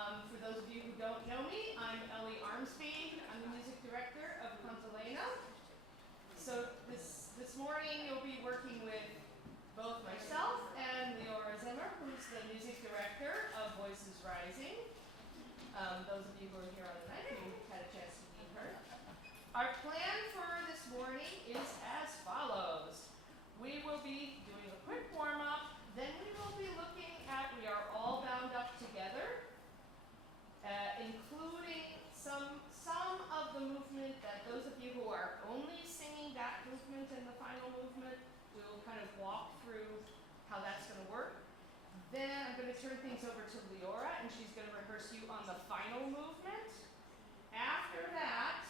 For those of you who don't know me, I'm Ellie Armsby. I'm the music director of Cantilena. So this morning you'll be working with both myself and Leora Zimmer, who's the music director of Voices Rising. Those of you who are here on the night, you had a chance to meet her. Our plan for this morning is as follows. We will be doing a quick warm-up, then we will be looking at We Are All Bound Up Together, including some of the movement that those of you who are only singing that movement and the final movement, we'll kind of walk through how that's going to work. Then I'm going to turn things over to Leora, and she's going to rehearse you on the final movement. After that,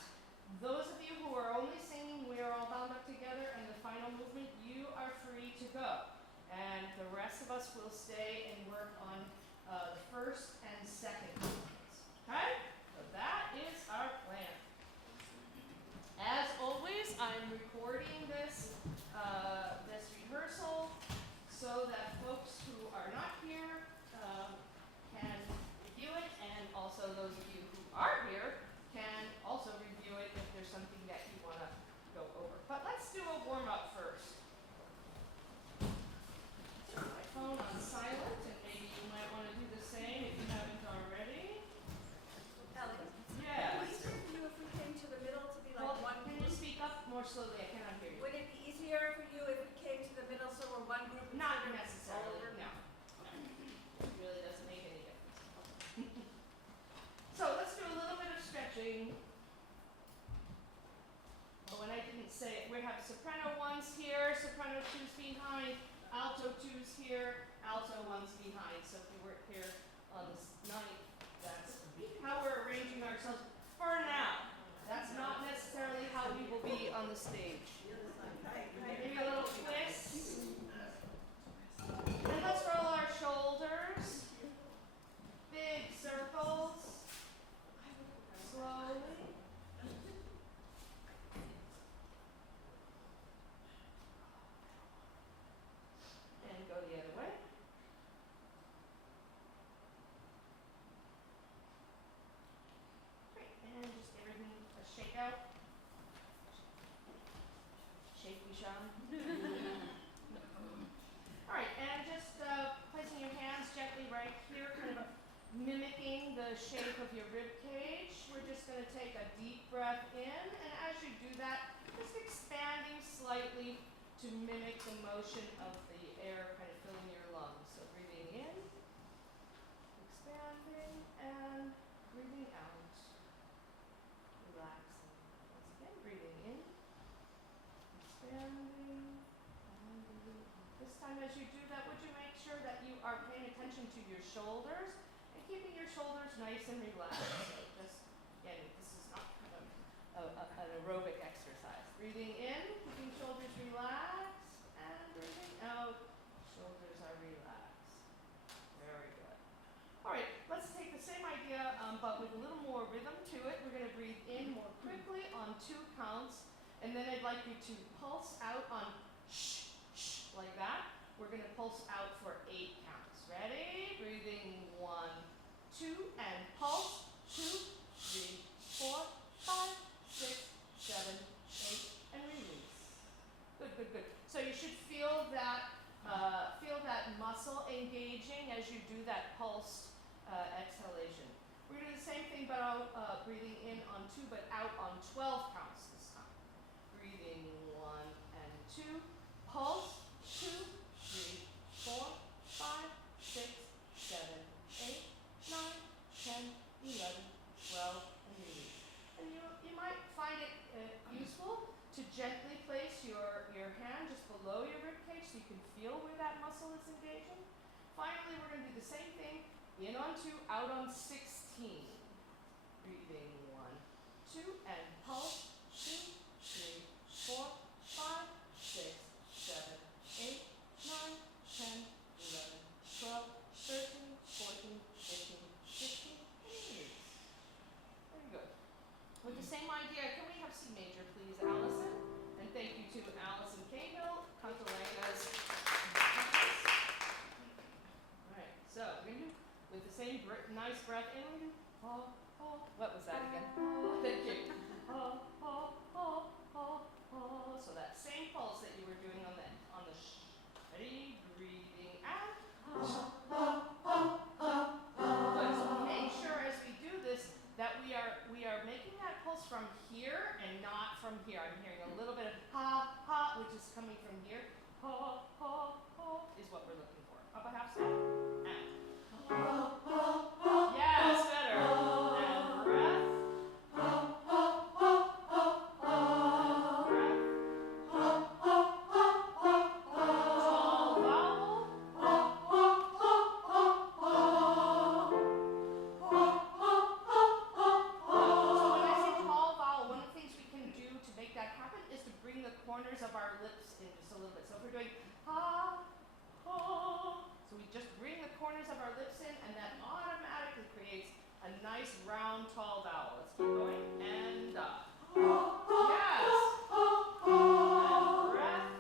those of you who are only singing We Are All Bound Up Together and the final movement, you are free to go. And the rest of us will stay and work on the first and second movements. Okay? So that is our plan. As always, I'm recording this rehearsal so that folks who are not here can review it, and also those of you who are here can also review it if there's something that you want to go over. But let's do a warm-up first. Turn my phone on silent, and maybe you might want to do the same if you haven't already. Ellie? Yes. Would it be easier for you if we came to the middle to be like Well, one can group? you speak up more slowly? I cannot hear you. Would it be easier for you if we came to the middle so we're one group? Not instead of necessarily, all over? no. It really doesn't make any difference. So let's do a little bit of stretching. Oh, and I didn't say it. We have soprano ones here, soprano twos behind, alto twos here, alto ones behind. So if you weren't here on the night, that's how we're arranging ourselves for now. That's not necessarily how we will be on the stage. Maybe a little twist. And let's roll our shoulders. Big circles. Slowly. And go the other way. Great. And just everything a shake out. Shake Michelle. All right, and just placing your hands gently right here, kind of mimicking the shape of your rib cage. We're just going to take a deep breath in, and as you do that, just expanding slightly to mimic the motion of the air kind of filling your lungs. So breathing in, expanding, and breathing out. Relaxing. Once again, breathing in, expanding, and breathing out. This time as you do that, would you make sure that you are paying attention to your shoulders and keeping your shoulders nice and relaxed. So just, again, this is not kind of an aerobic exercise. Breathing in, keeping shoulders relaxed, and breathing out, shoulders are relaxed. Very good. All right, let's take the same idea, but with a little more rhythm to it. We're going to breathe in more quickly on 2 counts, and then I'd like you to pulse out on shh, shh, like that. We're going to pulse out for 8 counts. Ready? Breathing 1, 2, and pulse. 2, 3, 4, 5, 6, 7, 8, and release. Good, good, good. So you should feel that muscle engaging as you do that pulsed exhalation. We're going to do the same thing, but breathing in on 2, but out on 12 counts this time. Breathing 1 and 2. Pulse. 2, 3, 4, 5, 6, 7, 8, 9, 10, 11, 12, and release. And you might find it useful to gently place your hand just below your rib cage so you can feel where that muscle is engaging. Finally, we're going to do the same thing. In on 2, out on 16. Breathing 1, 2, and pulse. 2, 3, 4, 5, 6, 7, 8, 9, 10, 11, 12, 13, 14, 15, 16, and release. Very good. With the same idea, can we have C major, please, Allison? And thank you to Allison Cahill, Cantilena's. All right, so we're going to do with the same nice breath in. We do what was that again? Thank you. So that same pulse that you were doing on the ready, breathing out. Good. So make sure as we do this that we are making that pulse from here and not from here. I'm hearing a little bit of ha ha, which is coming from here. Ha ha ha is what we're looking for. Up a half step. And yes, better. And breath. Corners of our lips in just a little bit. So if we're doing ha, ha, so we just bring the corners of our lips in, and that automatically creates a nice round tall vowel. Let's keep going. And yes. And breath.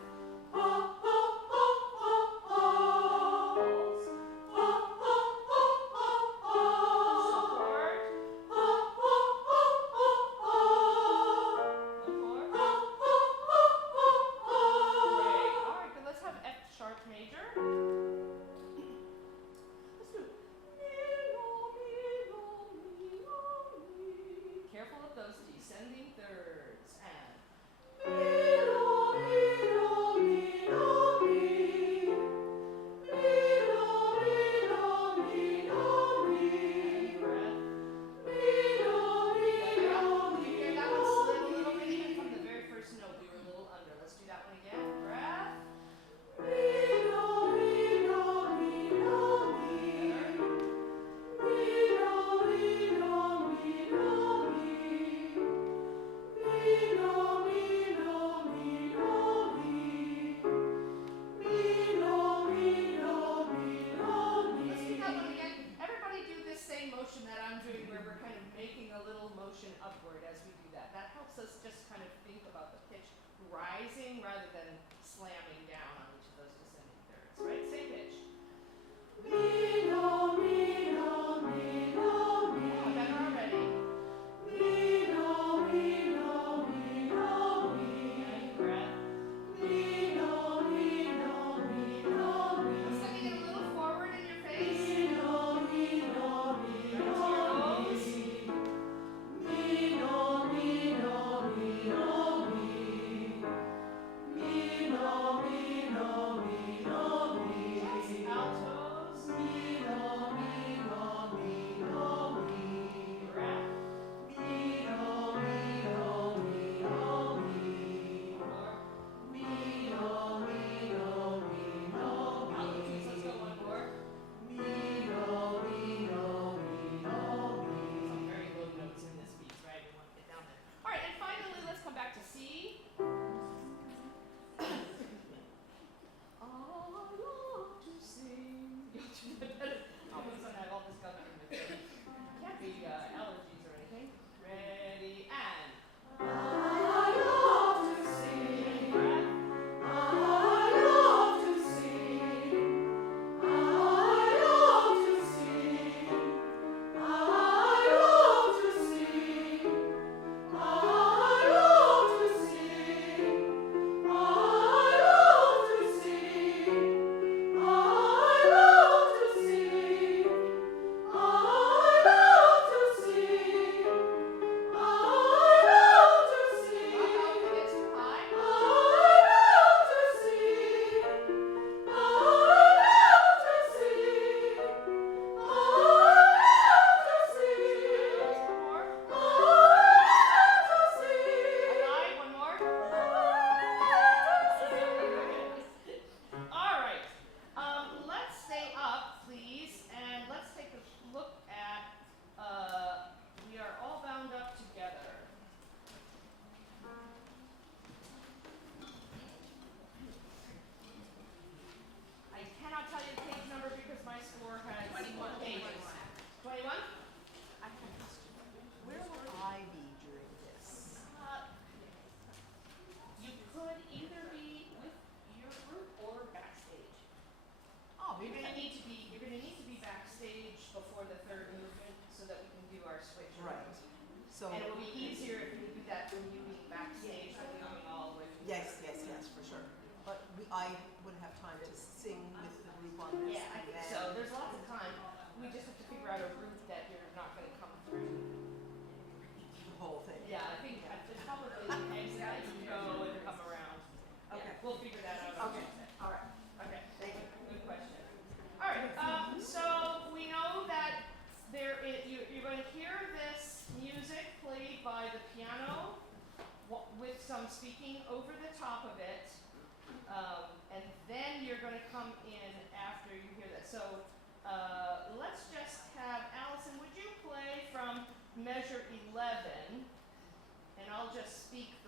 Careful of those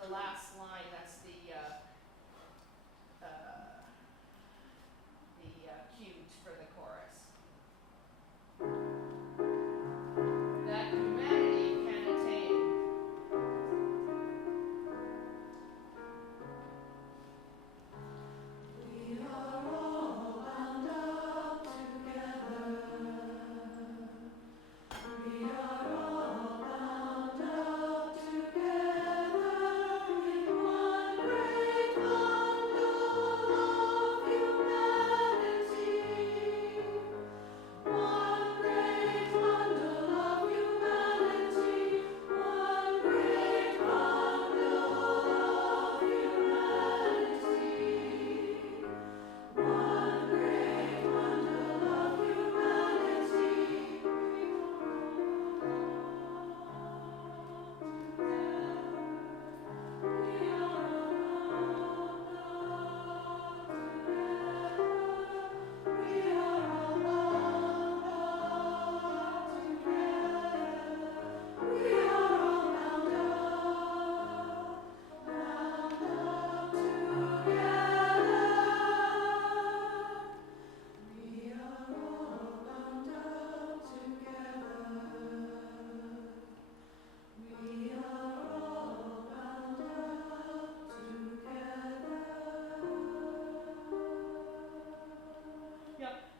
the last line, that's the cue for the chorus. That humanity can attain. We are all bound up together. We are all bound up together in one great bundle of humanity. One great bundle of humanity. One great bundle of humanity. One great bundle of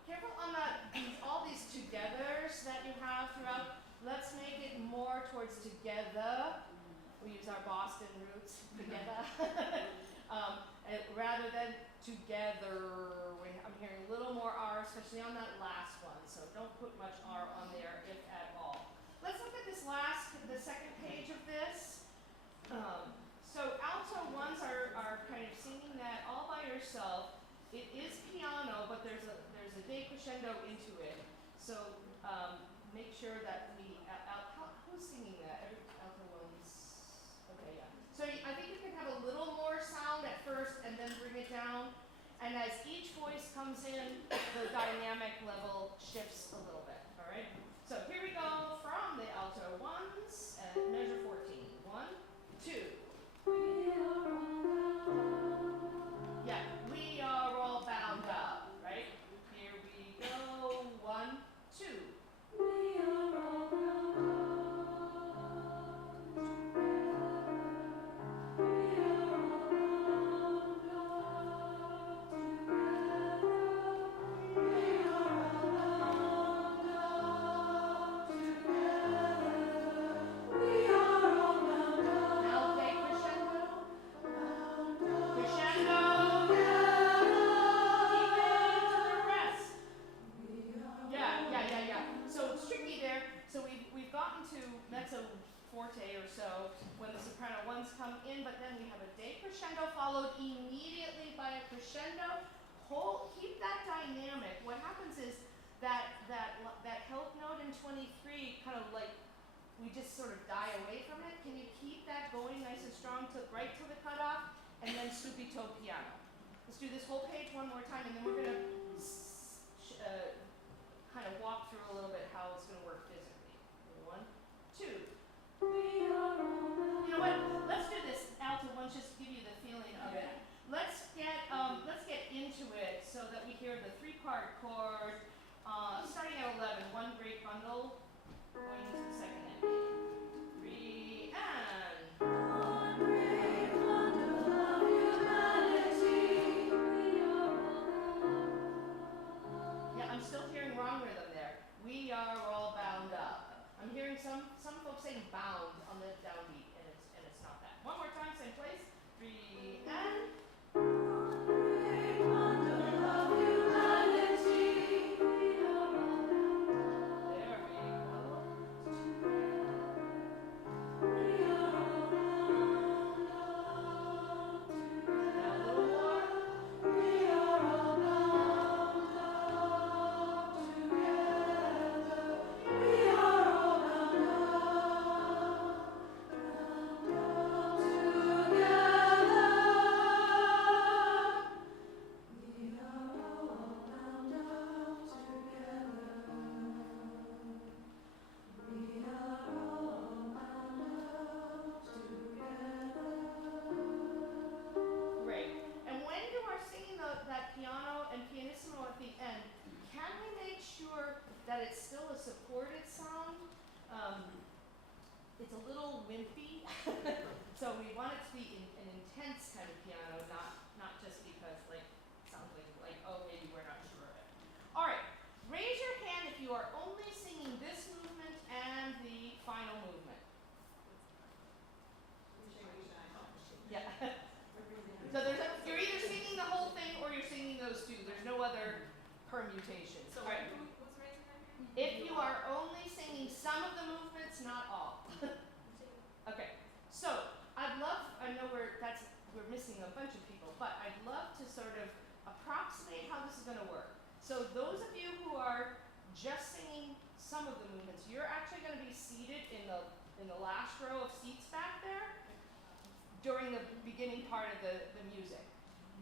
Careful on all these togethers that you have throughout. Let's make it more towards together. We use our Boston roots, together. Rather than together. I'm hearing a little more R, especially on that last one. So don't put much R on there, if at all. Let's look at the second page of this. So alto ones are kind of singing that all by yourself. It is piano, but there's a decrescendo into it. So make sure that who's singing that? Alto ones. Okay, yeah. So I think you can have a little more sound at first and then bring it down. And as each voice comes in, the dynamic level shifts a little bit. All right. So here we go from the alto ones and measure 14. 1, 2. Yeah, we are all bound up, right? Here we go. 1, 2. We are all bound up together. We are all bound up together. We are all bound up together. We are all bound up. Now decrescendo. Crescendo. Yeah. So it's tricky there. So we've gotten to mezzo forte or so when the soprano ones come in, but then we have a decrescendo followed immediately by a crescendo. Keep that dynamic. What happens is that help note in 23 kind of like we just sort of die away from it. Can you keep that going nice and strong right till the cutoff, and then subito piano. Let's do this whole page one more time, and then we're gonna kind of walk through a little bit how it's going to work physically. 1, 2. You know what? Let's do this alto one just to give you the feeling of it. Let's get into it so that we hear the 3-part chord starting at 11. One great bundle going into the second ending. 3 and. One great bundle of humanity. Yeah, I'm still hearing wrong rhythm there. We are all bound up. I'm hearing some folks saying bound on the downbeat, and it's not that. One more time, same place. 3 and. One great bundle of humanity. We are all bound up. There we go. Together. We are all bound up together. Now a little more. We are all bound up together. We are all bound up together. that it's still a supported song. It's a little wimpy, so we want it to be an intense kind of piano, not just because like sounds like oh maybe we're not sure of it. All right, raise your hand if you are only singing this movement and the final movement. Yeah. So you're either singing the whole thing or you're singing those two. There's no other permutations. So all right. who's raising their hand? If you are only singing some of the movements, not all. Okay. So I know we're missing a bunch of people, but I'd love to sort of approximate how this is going to work. So those of you who are just singing some of the movements, you're actually going to be seated in the last row of seats back there during the beginning part of the music.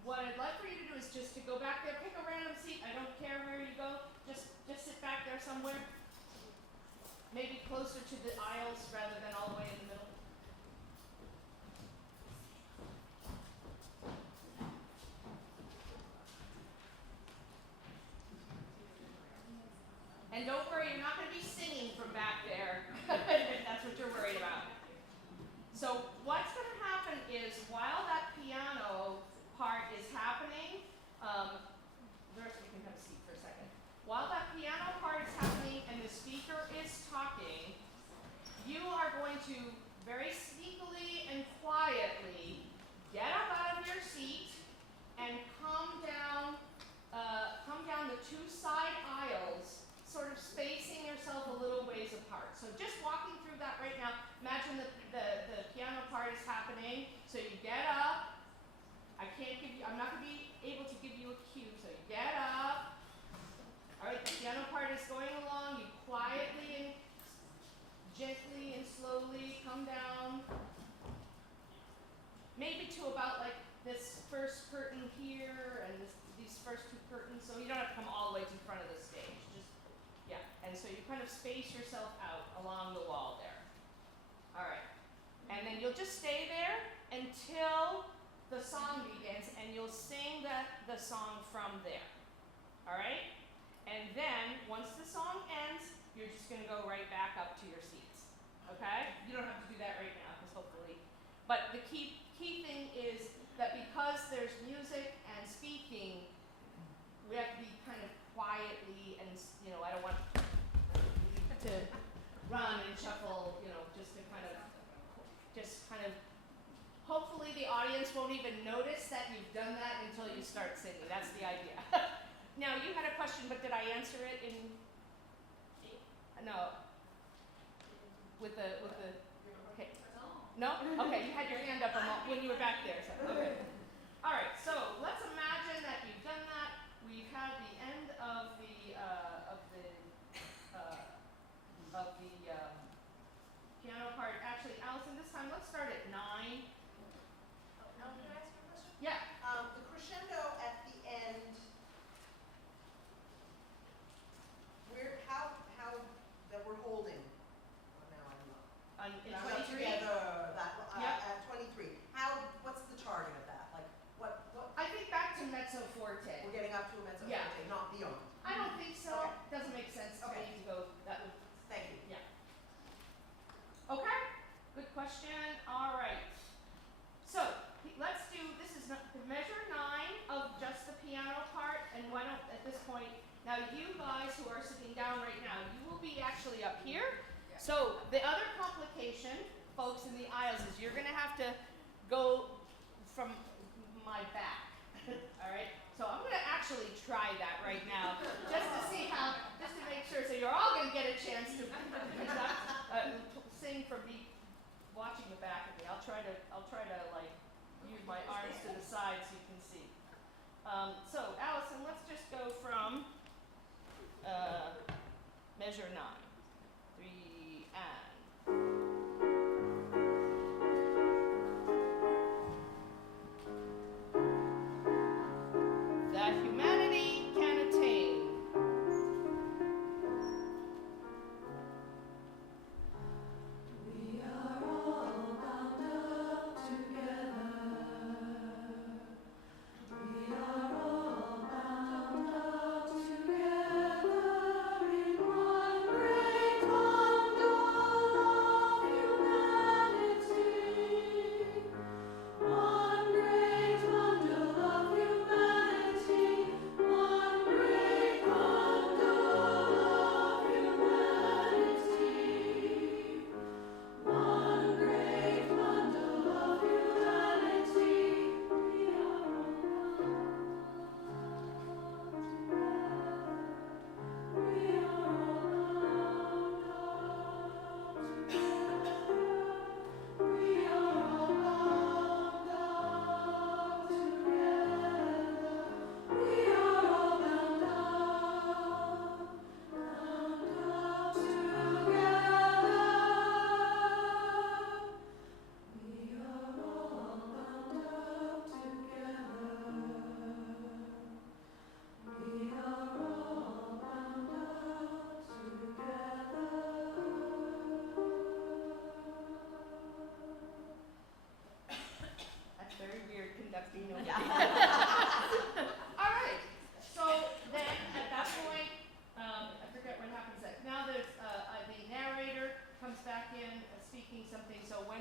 What I'd like for you to do is just to go back there, pick a random seat. I don't care where you go. Just sit back there somewhere. Maybe closer to the aisles rather than all the way in the middle. And don't worry, you're not going to be singing from back there if that's what you're worried about. So what's going to happen is while that piano part is happening, the rest of you can have a seat for a second. While that piano part is happening and the speaker is talking, you are going to very sneakily and quietly get up out of your seat and come down the two side aisles, sort of spacing yourself a little ways apart. So just walking through that right now, imagine the piano part is happening. So you get up. I'm not going to be able to give you a cue. So you get up. All right, the piano part is going along. You quietly and gently and slowly come down. Maybe to about like this first curtain here and these first two curtains. So you don't have to come all the way to the front of the stage. Yeah, and so you kind of space yourself out along the wall there. All right, and then you'll just stay there until the song begins, and you'll sing the song from there. All right, and then once the song ends, you're just going to go right back up to your seats. Okay, you don't have to do that right now, because hopefully. But the key thing is that because there's music and speaking, we have to be kind of quietly and, I don't want to run and shuffle, just kind of, hopefully the audience won't even notice that you've done that until you start singing. That's the idea. Now, you had a question, but did I answer it in, no, with the, okay. No? Okay, you had your hand up when you were back there, so, okay. All right, so let's imagine that you've done that. We've had the end of the piano part. Actually, Allison, this time let's start at 9. Can I ask you a question? Yeah. The crescendo at the end, how that we're holding. Oh, now I'm not. In Now 23. At 23. What's the target of that? Like what? I think back to mezzo forte. We're getting up to a mezzo Yeah. forte, not beyond. I don't think so. Okay. Doesn't make sense to Okay. me to go that would. Thank you. Yeah. Okay. Good question. All right. So let's do. This is the measure 9 of just the piano part, and why don't at this point now you guys who are sitting down right now, you will be actually up here. Yeah. So the other complication, folks in the aisles, is you're going to have to go from my back. All right. So I'm going to actually try that right now, just to make sure. So you're all going to get a chance to sing from me watching the back of me. I'll try to like use my arms to the side so you can see. So Allison, let's just go from measure 9, 3 and. That humanity can attain. We are all bound up together. We are all bound up together in one.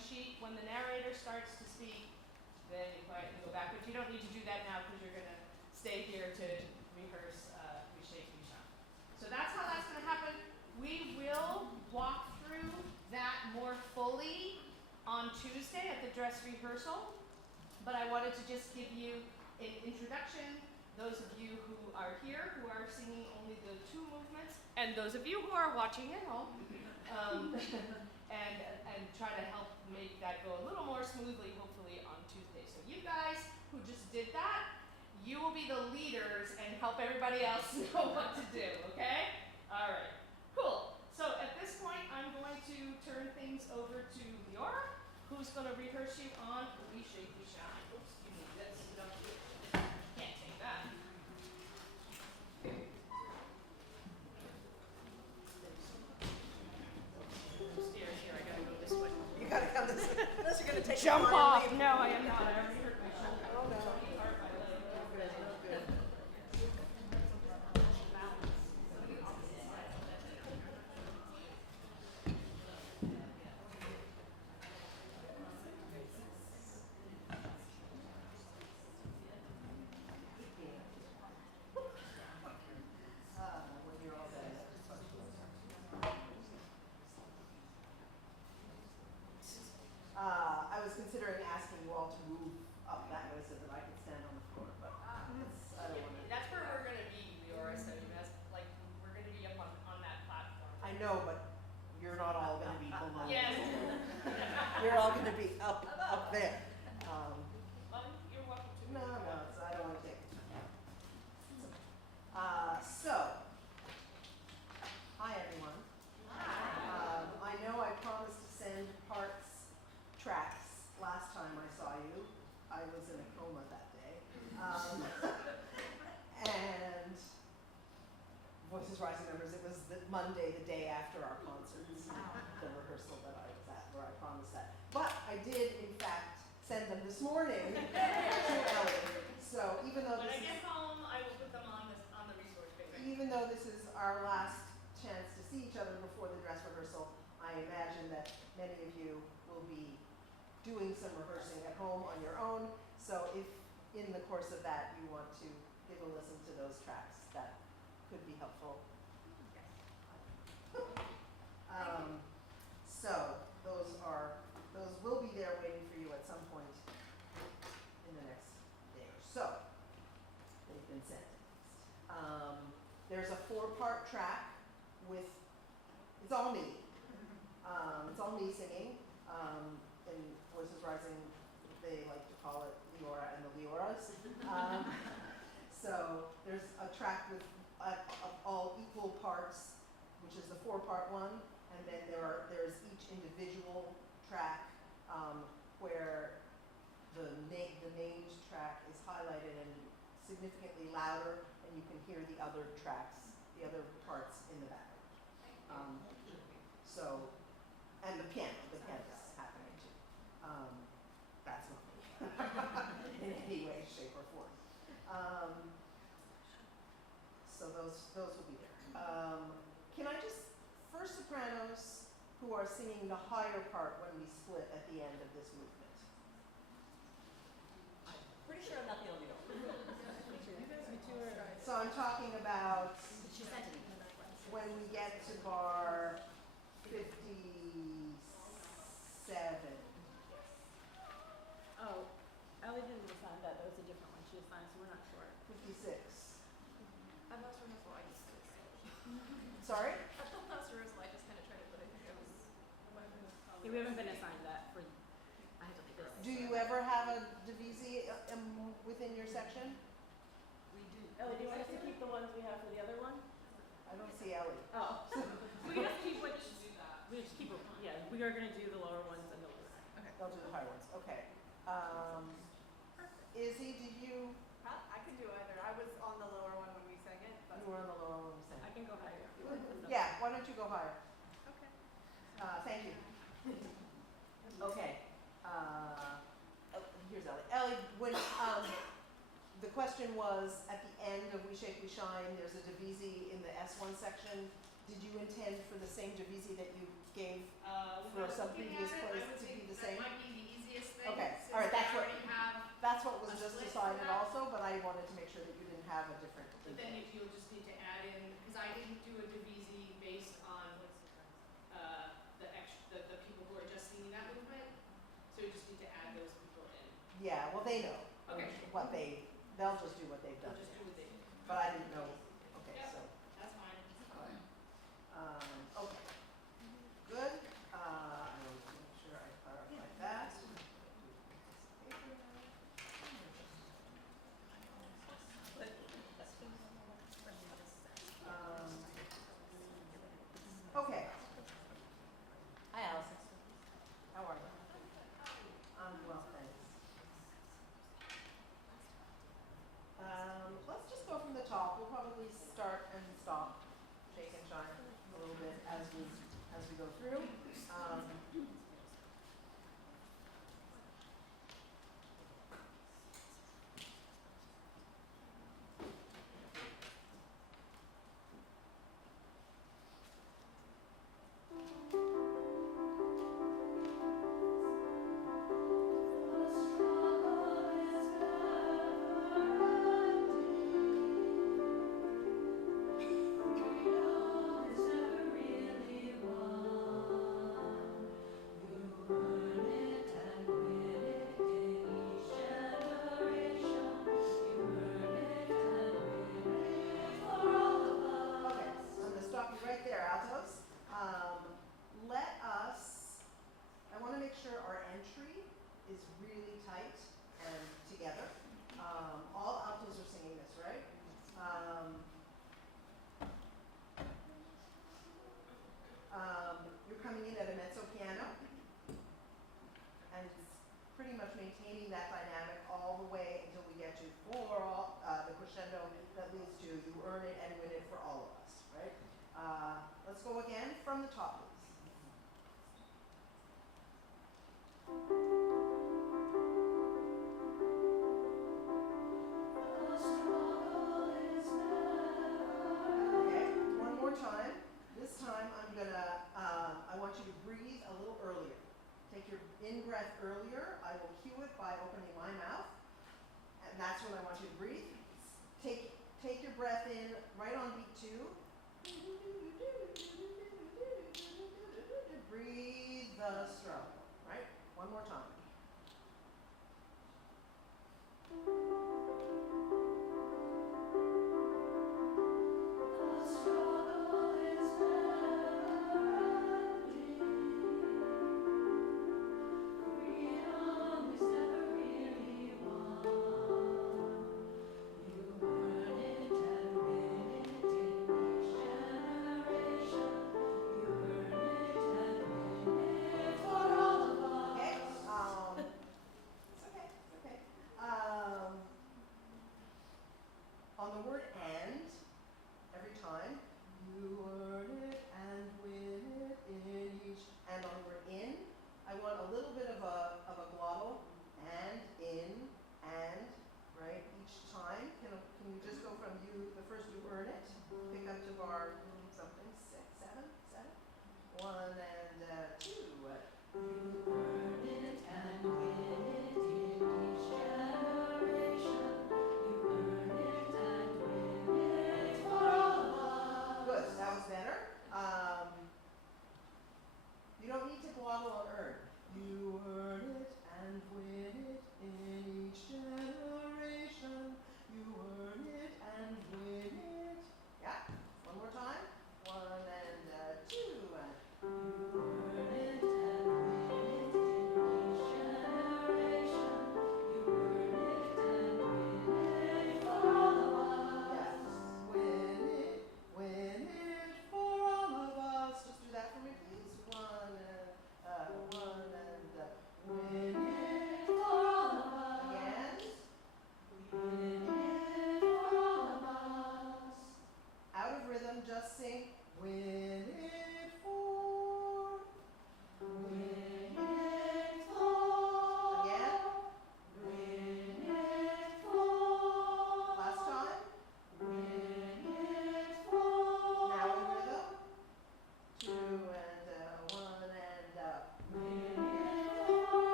sheet. When the narrator starts to speak, then you quietly go back. But you don't need to do that now because you're going to stay here to rehearse We Shake, We Shine. So that's how that's going to happen. We will walk through that more fully on Tuesday at the dress rehearsal. But I wanted to just give you an introduction. Those of you who are here, who are singing only the 2 movements, and those of you who are watching at home, and try to help make that go a little more smoothly, hopefully, on Tuesday. So you guys who just did that, you will be the leaders and help everybody else know what to do, okay? All right, cool. So at this point, I'm going to turn things over to Leora, who's going to rehearse you on We Shake, We Shine. Oops, you need this. You don't need it. Can't take that. Stairs here, I gotta go this way. You gotta come this way, unless you're gonna take a Jump flying off. leap. No, I am not. I already hurt my shoulder. Oh, no. Hurt my leg. Good. When you're all done. I was considering asking you all to move up that way so that I could stand on the floor, but I don't want to. That's where we're gonna be, Leora. So you guys, like, we're gonna be up on that platform. I know, but you're not all going to be below. Yes. You're all going to be up there. Well, you're welcome to. No, I don't want to take it. So, hi everyone. I know I promised to send tracks last time I saw you. I was in a coma that day. And Voices Rising members, it was the Monday, the day after our concerts, the rehearsal that I was at, where I promised that. But I did, in fact, send them this morning to Ellie. So even though When I this get home, I will put them on the resource page. even though this is our last chance to see each other before the dress rehearsal, I imagine that many of you will be doing some rehearsing at home on your own. So if in the course of that you want to give a listen to those tracks, that could be helpful. So those will be there waiting for you at some point in the next day or so. They've been sent. There's a 4-part track with, it's all me. It's all me singing. In Voices Rising, they like to call it Leora and the Leoras. So there's a track with all equal parts, which is the 4-part one, and then there's each individual track where the named track is highlighted and significantly louder, and you can hear the other tracks, the other parts in the background. And the piano's happening too. That's not me in any way, shape, or form. So those will be there. Can I just, first sopranos who are singing the higher part when we split at the end of this movement. Pretty sure I'm not the only one. So I'm talking about She sent it. when we get to bar 57. Oh, Ellie didn't assign that. That was a different one. She assigned, so we're not sure. 56. I thought it was rehearsal, I just did it. Sorry? I thought that was rehearsal, I just kind of tried it, but I think it was. Yeah, we haven't been assigned that for. I had to look this. Do you ever have a divisi within your section? We do. Ellie, do you want us to keep the ones we have for the other one? I don't see Ellie. Oh. We can just keep what. We just keep. Yeah, we are gonna do the lower ones and the lower. They'll do the higher ones. Okay. Izzy, did you? I could do either, I was on the lower one when we sang it, but. You were on the lower one. I can go higher. Yeah. Why don't you go higher? Okay. Thank you. Okay. Here's Ellie. Ellie, when the question was at the end of We Shake, We Shine, there's a divisi in the S1 section did you intend for the same divisi that you gave? When For I was some looking previous at it, place I would to be think the that same? might be the easiest thing. Okay, Since all right, they that's what- already have, That's what was A just split for decided that? also, but I wanted to make sure that you didn't have a different. but then if you'll just need to add in, because I didn't do a divisi based on, the people who are just singing that movement. So you just need to add those people in. Yeah, well, they know. Okay. They'll just do what they've They'll done. just do what they do. But I didn't know, okay, Yep. so, That's fine. okay. Good, I will make sure I clarify that. Okay. Hi, Allison. How are you? I'm well, thanks. Let's just go from the top. We'll probably start and stop, shake and shine a little bit as we go through. Okay, I'm gonna stop you right there, altos. I wanna make sure our entry is really tight and together. All altos are singing this, right? You're coming in at a mezzo piano and pretty much maintaining that dynamic all the way until we get to the crescendo that leads to you earn it and win it for all of us, right? Let's go again from the top, please. Okay, one more time. This time I want you to breathe a little earlier. Take your in-breath earlier. I will cue it by opening my mouth. And that's when I want you to breathe. Take your breath in right on beat 2. Breathe the strum, right? One more time. Okay,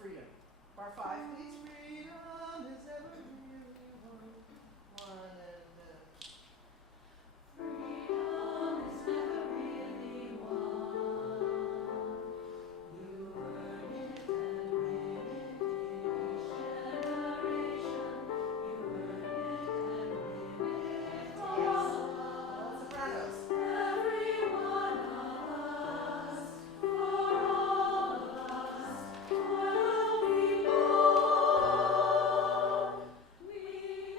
freedom. Bar 5, please. Freedom is ever really one. One and Freedom is never really won. You earn it and win it each generation. You earn it and win it all. sopranos. Every one of us, for all of us, for the people. We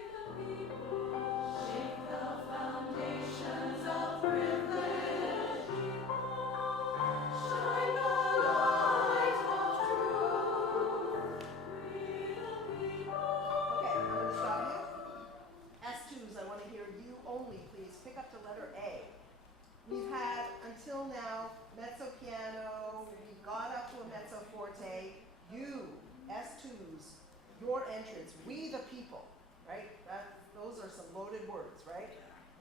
the people shake the foundations of privilege. Shine the light of truth. We the people. Okay, I'm going to stop you. S2s, I want to hear you only, please. Pick up the letter A. We've had, until now, mezzo piano, we got up to a mezzo forte. You, S2s, your entrance, we the people, right? Those are some loaded words, right?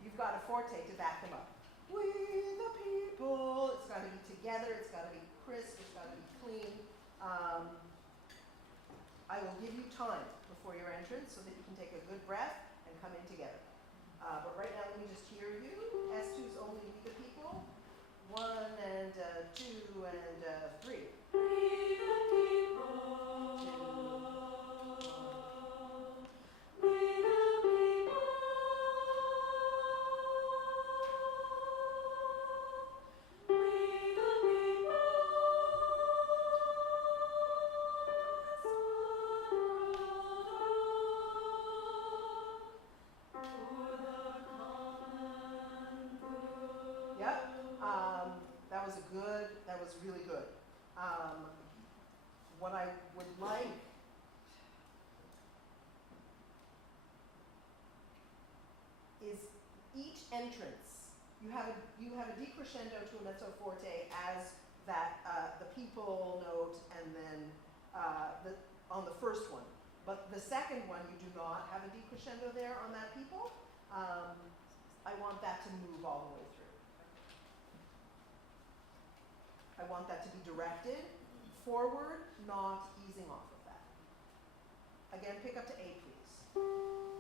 You've got a forte to back them up. We the people, it's got to be together, it's got to be crisp, it's got to be clean. I will give you time before your entrance so that you can take a good breath and come in together. But right now, let me just hear you. S2's only we the people. 1 and 2 and 3. We the people. We the people. We the people. For the common good. Yep. That was really good. What I would like is each entrance, you have a decrescendo to a mezzo forte as that the people note and then on the first one. But the second one, you do not have a decrescendo there on that people. I want that to move all the way through. I want that to be directed forward, not easing off of that. Again, pick up to A, please.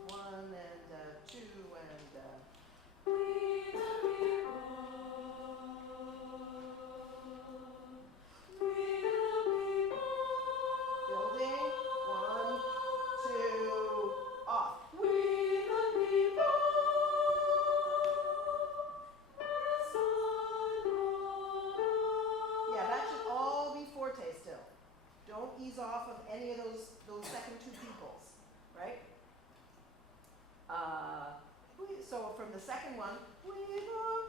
1 and 2 and We the people. We the people. building. 1, 2, off. We the people. Press on, Yeah, that should all be forte still. Don't ease off of any of those second two peoples, right? So from the second one, we the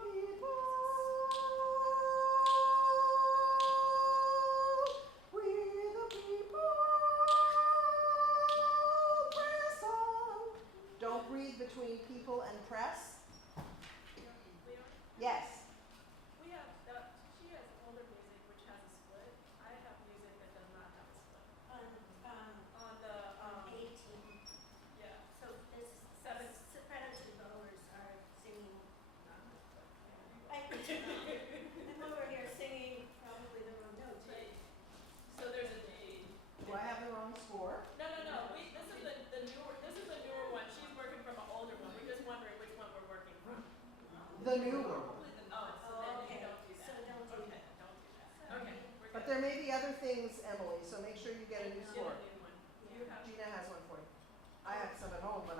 people, we the people, press on. Don't breathe between people and press. Yes. We have, she has older music which has a split. I have music that does not have a split. On the, 18. yeah, So this 7. sopranos and bowers are singing. I'm over here singing probably the wrong notes, right? So there's a D. Do I have the wrong score? No, this is the newer one. She's working from an older one. We're just wondering which one we're working from. The new one. Oh, so then you Okay. don't do that. So don't do Okay, that. don't do that. Okay, we're But good. there may be other things, Emily, so make sure you get a new Get score. a new one. You have. Gina has one for you. I have some at home, but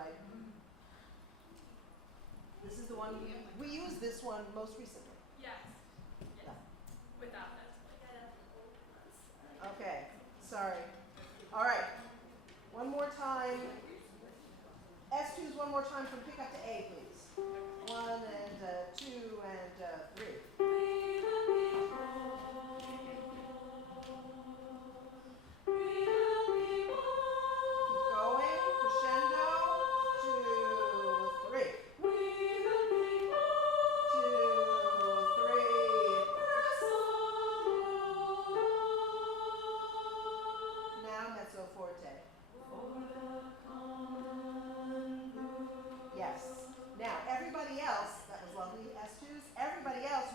this is the one, we used this one most recently. Yes. Yes. Without that I split. got out the old ones. Okay, sorry. All right, one more time. S2s one more time from pick up to A, please. 1 and 2 and 3. We the people. We the people. Keep going, crescendo, 2, 3. We the people. 2, 3. Press on. Now mezzo forte. For the common good. Yes. Now everybody else, that was lovely, S2s. Everybody else,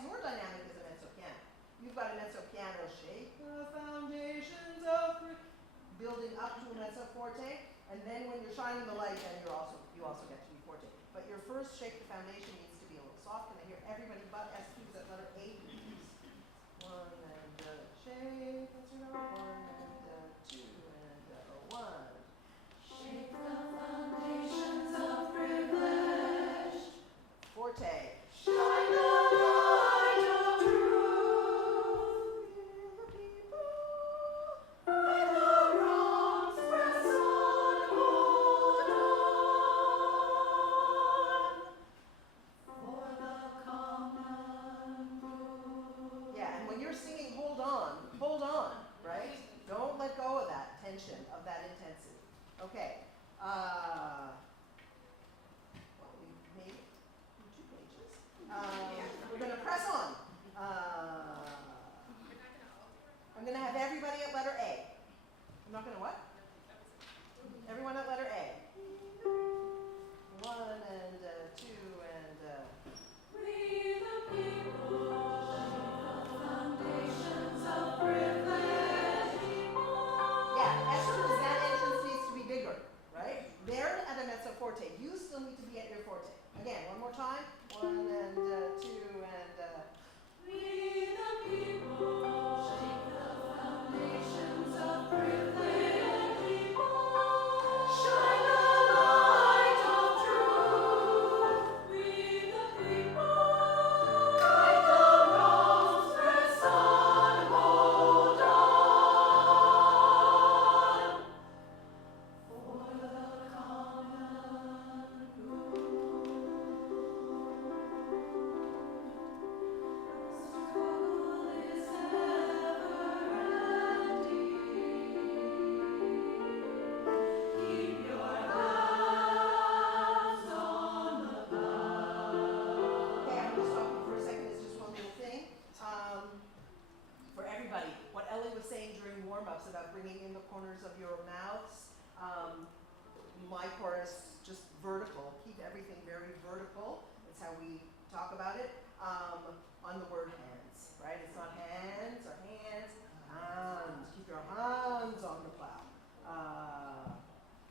building up to a mezzo forte, and then when you're shining the light, then you also get to be forte. But your first shake the foundation needs to be a little soft. Can I hear everybody but S2s at letter A, please? One and shake. That's your note. One and two and one. Shake the foundations of privilege. Forte. Shine the light of truth. Right the wrongs, press on, hold on. For the common good. Yeah, and when you're singing hold on, right? Don't let go of that tension, of that intensity. Okay. Well, we made it in 2 pages. We're going to press on. I'm going to have everybody at letter A. I'm not going to what? Everyone at letter A. One and two and We the people, foundations of privilege. yeah, S2's that entrance needs to be bigger, right? They're at a mezzo forte. You still need to be at your forte. Again, one more time. One and two and We the people, shake the foundations of privilege. Shine the light of truth. We the people, right the wrongs, press on, hold on. For the common good. Struggle is never-ending. Keep your hands on the plow. okay, I'm going to stop you for a second. It's just one little thing. For everybody, what Ellie was saying during warm-ups about bringing in the corners of your mouths, my chorus, just vertical. Keep everything very vertical. That's how we talk about it. On the word hands, right? It's not hands or hands, hands. Keep your hands on the plow.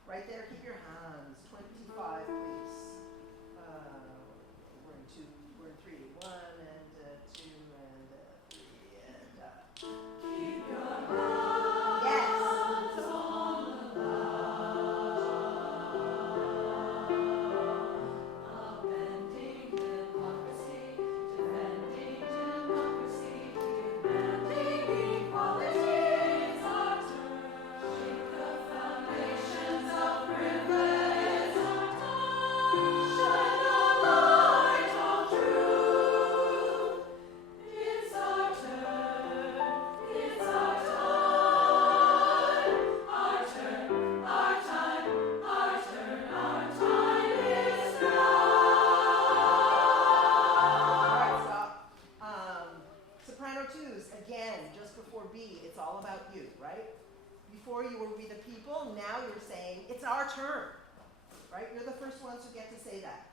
Right there, keep your hands. 25, please. We're in 2, we're in 3. 1 and 2 and 3 and Keep your hands yes. on the plow. Upending hypocrisy, defending democracy, demanding equality. It's our turn. Shake the foundations of privilege. It's our turn. Shine the light of truth. It's our turn. It's our time. Our turn. Our time. Our turn. Our time is now. Alright, stop. Soprano 2s, again, just before B, it's all about you, right? Before you were we the people, now you're saying, it's our turn, right? You're the first ones who get to say that.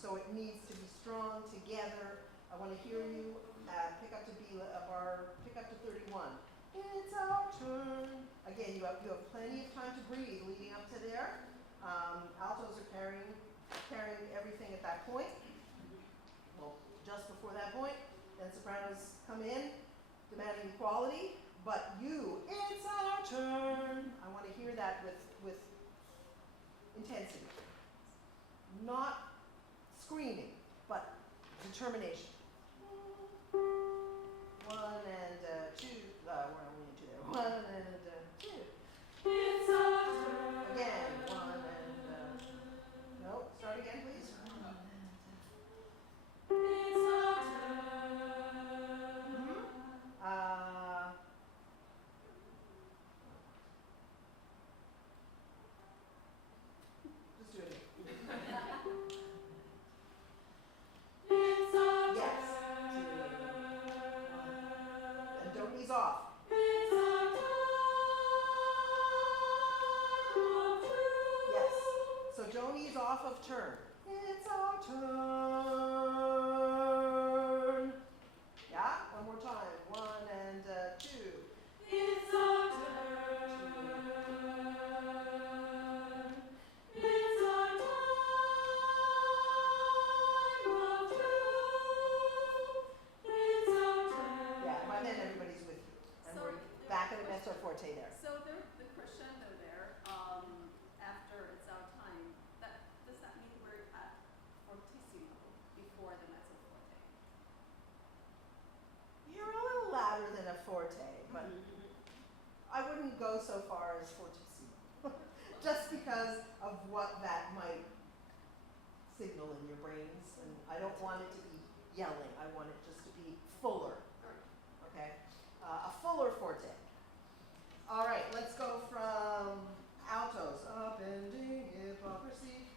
So it needs to be strong together. I want to hear you pick up to B pick up to 31. It's our turn. Again, you have plenty of time to breathe leading up to there. Altos are carrying everything at that point. Well, just before that point, then sopranos come in, demanding equality. But you, it's our turn. I want to hear that with intensity. Not screaming, but determination. 1 and 2. We're only in 2 there. 1 and 2. It's our turn. Again. 1 and no. Start again, please. It's our turn. Just do it again. It's our Yes. turn. And don't ease off. It's our time of truth. Yes. So don't ease off of turn. It's our turn. Yeah? One more time. 1 and 2. It's our turn. I wouldn't go so far as fortissimo, just because of what that might signal in your brains, and I don't want it to be yelling. I want it just to be fuller. Okay, a fuller forte. All right, let's go from altos. Upending hypocrisy.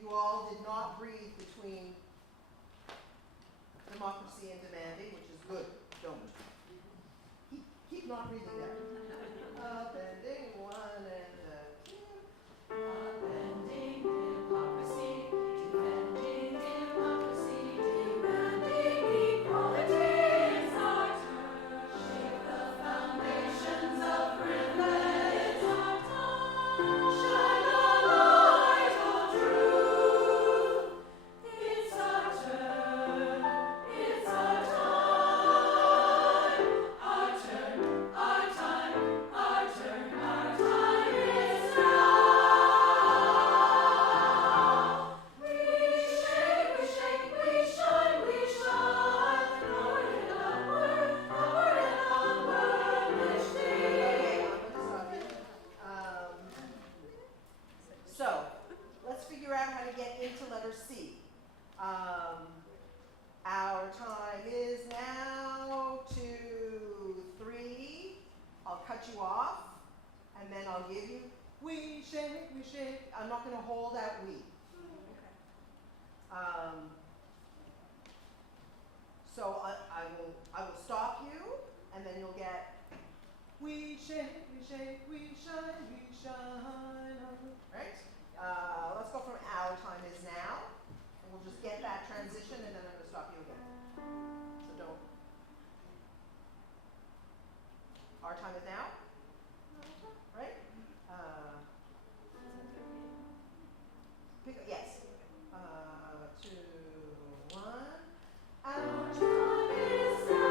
You all did not breathe between democracy and demanding, which is good. Don't. Keep not breathing there. Upending one and two. Upending hypocrisy, defending democracy, demanding equality. It's our turn. Shake the foundations of privilege. It's our time. Shine a light of truth. It's our turn. It's our time. Our turn. Our time. Our turn. Our time is now. We shake, we shake, we shine, we shine. Onward and upward, upward and onward, lifting. Okay, I'm gonna stop you. So, let's figure out how to get into letter C. Our time is now 2, 3. I'll cut you off, and then I'll give you, we shake, we shake. I'm not gonna hold out we. So I will stop you, and then you'll get, we shake, we shake, we shine, right? Let's go from our time is now, and we'll just get that transition, and then I'm gonna stop you again. So don't. Our time is now, right? Pick up, yes. 2, 1. Our time is now.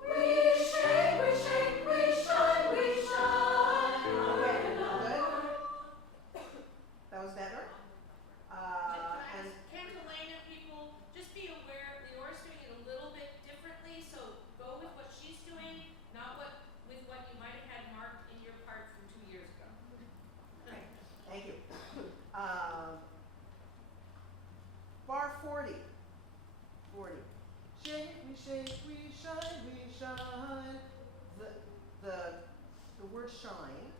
We shake, we shake, we shine, we shine. Onward and upward. That was better. And Cantilena people, just be aware, Leora's doing it a little bit differently, so go with what she's doing, not with what you might have had marked in your part from 2 years ago. thank you. Bar 40. 40. Shake, we shake, we shine, we shine. The word shine,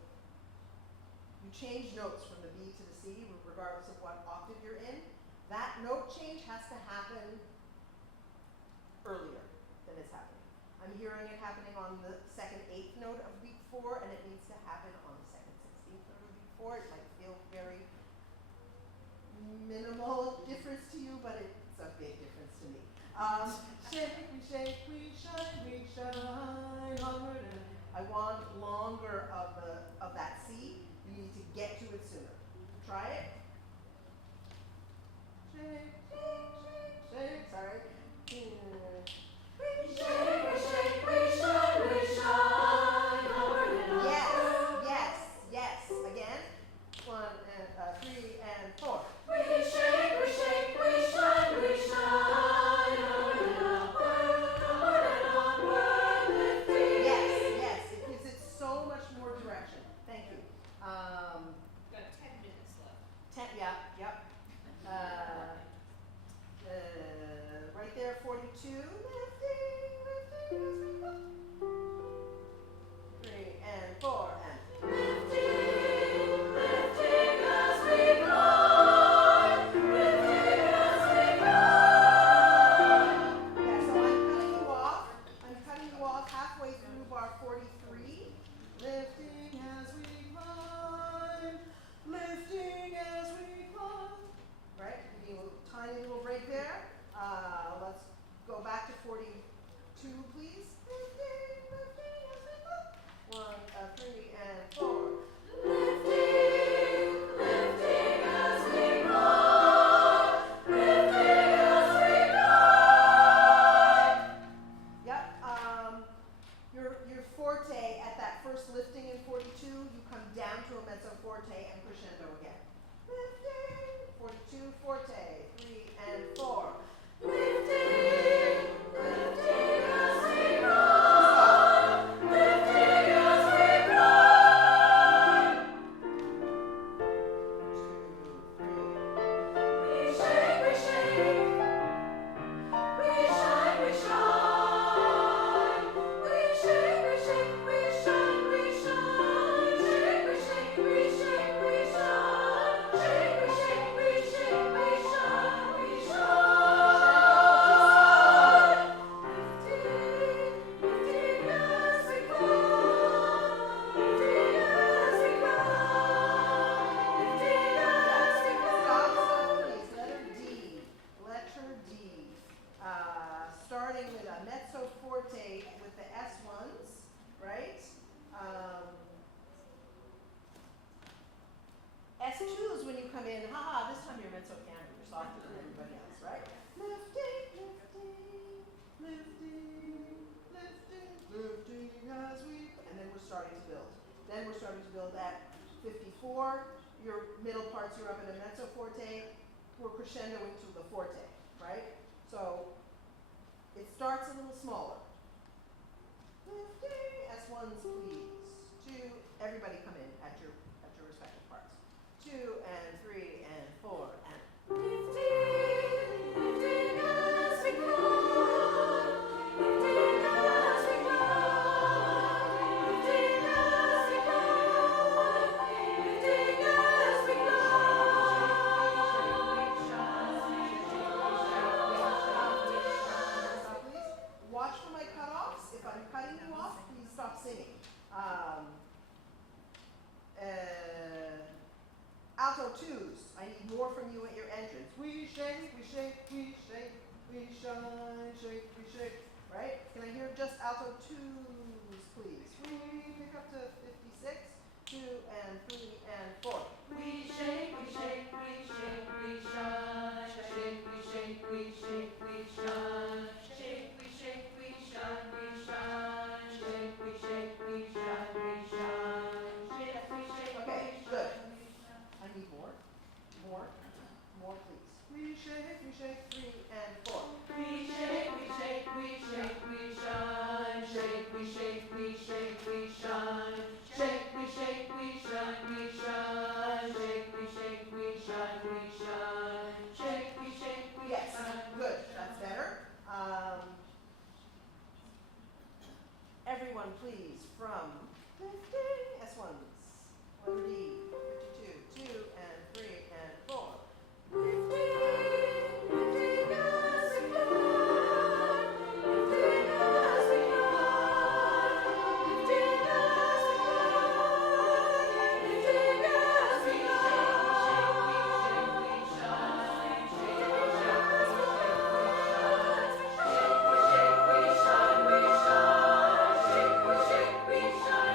you change notes from the B to the C, regardless of what octave you're in. That note change has to happen earlier than it's happening. I'm hearing it happening on the second 8th note of beat 4, and it needs to happen on the second 16th note of beat 4. It might feel very minimal difference to you, but it's a big difference to me. Shake, we shine, onward and I want longer of that C. You need to get to it sooner. Try it. Shake, shake, shake, shake. Sorry. We shake, we shake, we shine, we shine. Onward and upward. Yes. Again. 1 and 3 and 4. We shake, we shake, we shine, we shine. Onward and upward, upward and onward, lifting. Yes. It gives it so much more direction. Thank you. Got 10 minutes left. come in, haha, this time you're mezzo piano, you're softer than everybody else, right? Lifting, lifting, lifting, lifting, lifting as we, and then we're starting to build. Then we're starting to build at 54. Your middle parts, you're up in a mezzo forte. We're crescendoing to the forte, right? So it starts a little smaller. Lifting, S1s please. 2, everybody come in at your respective parts. 2 and 3 and 4 and Lifting, lifting as we climb, lifting as we climb, lifting as we climb, lifting as we Stop, please. Watch for my cutoffs. If I'm cutting you off, please stop singing. Alto 2s. I need more from you at your entrance. We shake, we shake, we shake, we shine, shake, we shake. Right? Can I hear just alto 2s, please? We pick up to 56. 2 and 3 and 4. We shake, we shake, we shake, we shine. Shake, we shake, we shake, we shine. Shake, we shake, we shine, we shine. Shake, we shake, we shine, we shine. Shake, we shake, Okay, we good. shine, we shine. I need more. More, please. We shake, 3 and 4. We shake, we shake, we shake, we shine. Shake, we shake, we shake, we shine. Shake, we shake, we shine, we shine. Shake, we shake, we shine, we shine. Shake, we shake, we Yes, shine. good. That's better. Everyone, please, from 15 S1s. Letter D, 52, 2 and 3 and 4. Lifting, lifting as we climb, lifting as we climb, lifting as we climb, lifting as we shine. Shake, we shine, shake, we shake, we shine. Shake, we shake, we shine, we shine. Shake, we shake, we shine,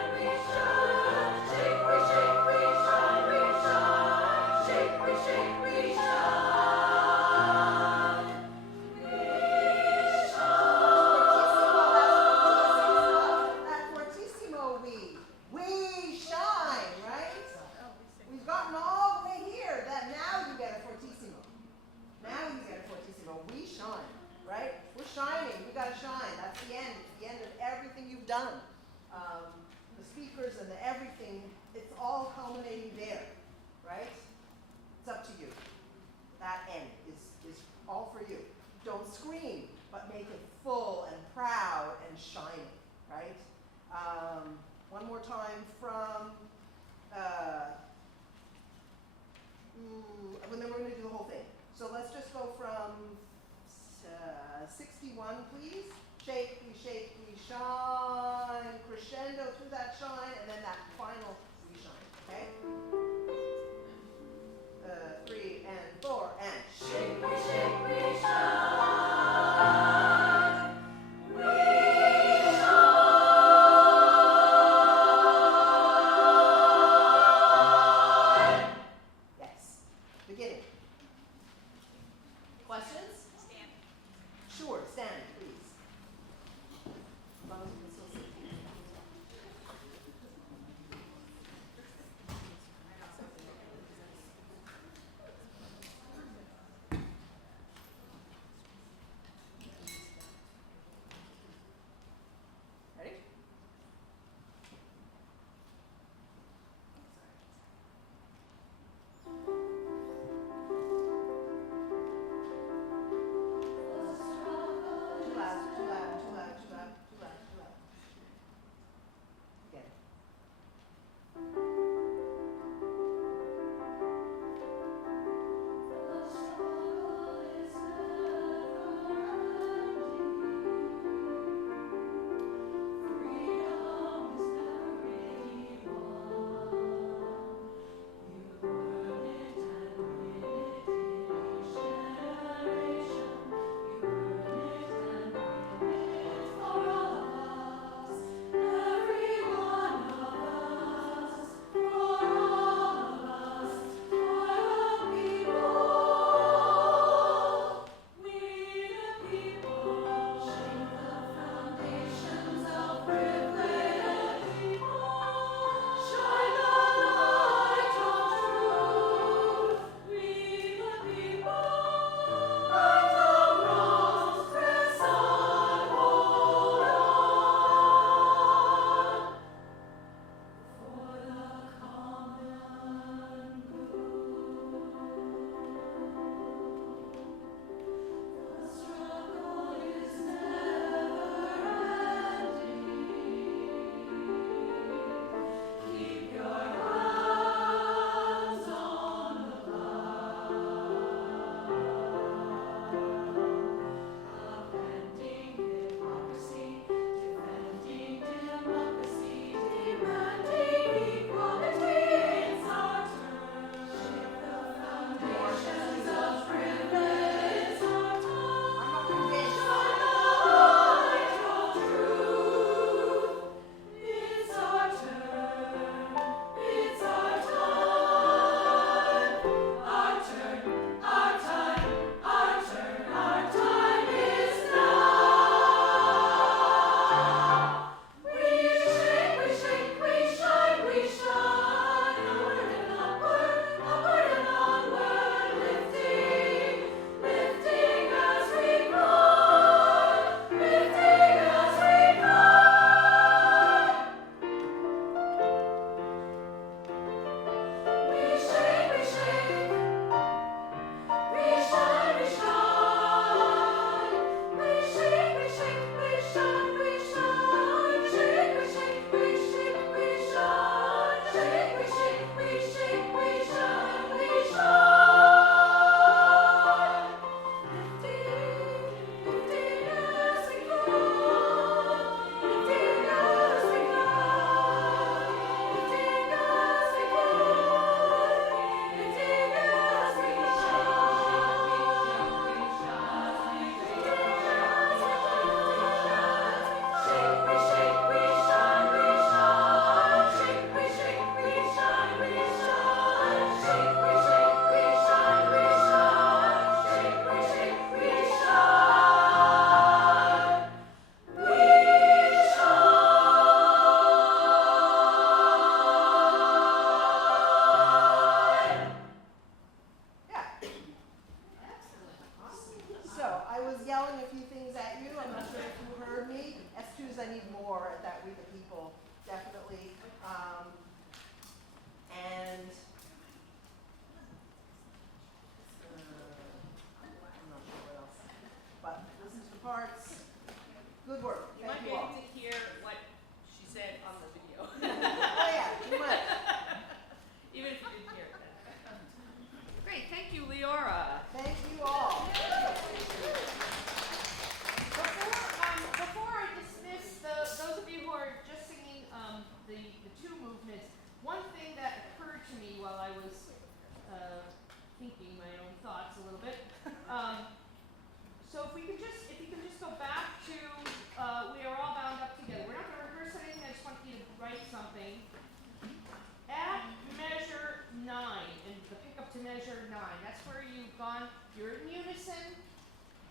9. That's where you're in unison,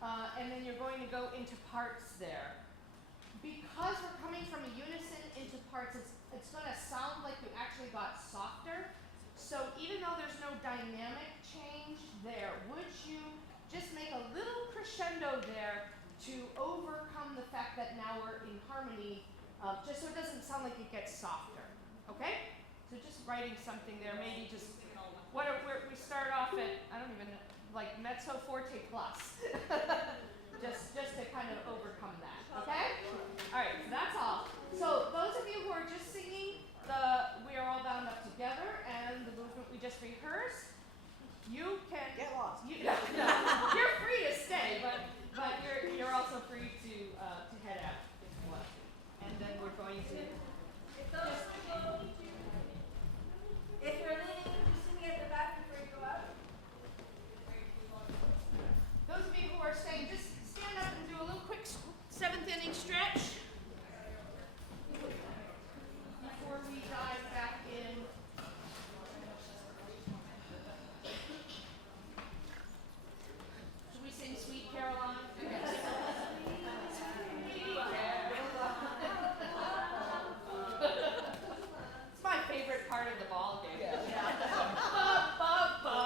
and then you're going to go into parts there. Because we're coming from a unison into parts, it's going to sound like you actually got softer. So even though there's no dynamic change there, would you just make a little crescendo there to overcome the fact that now we're in harmony, just so it doesn't sound like it gets softer, okay? So just writing something there, maybe just, we start off at, I don't even know, like mezzo forte plus, just to kind of overcome that, okay? All right, so that's all. So those of you who are just singing We Are All Bound Up Together and the movement we just rehearsed, you can Get lost. You're free to stay, but you're also free to head out if you want to. And then we're going to If those people, if you're leaving, just sing at the back before you go out. those of you who are staying, just stand up and do a little quick 7th inning stretch before we dive back in. Should we sing Sweet Caroline? Sweet Caroline. It's my favorite part of the ball game. Ba, ba, ba.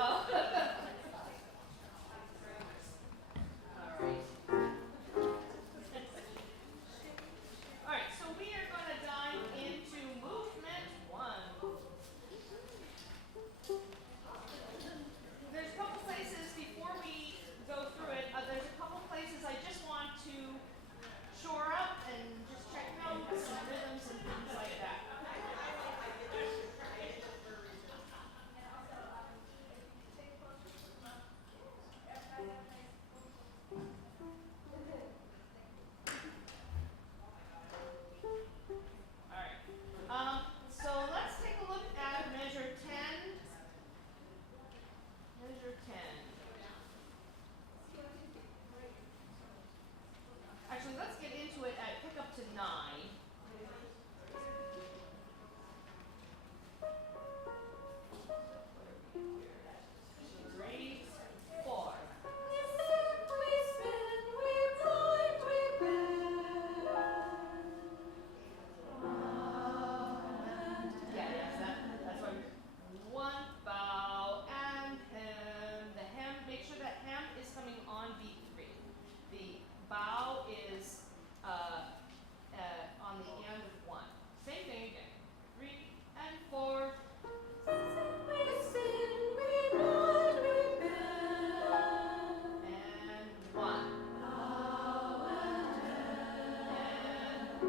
All right, so we are going to dive into movement 1. There's a couple places before we go through it. There's a couple places I just want to shore up and just check notes and rhythms and things like that. All right. So let's take a look at measure 10. Measure 10. Actually, let's get into it at pick up to 9. 3, 4. That's why 1 bow and hem. The hem, make sure that hem is coming on beat 3. The bow is on the end of 1. Same thing again. 3 and 4. And 1. And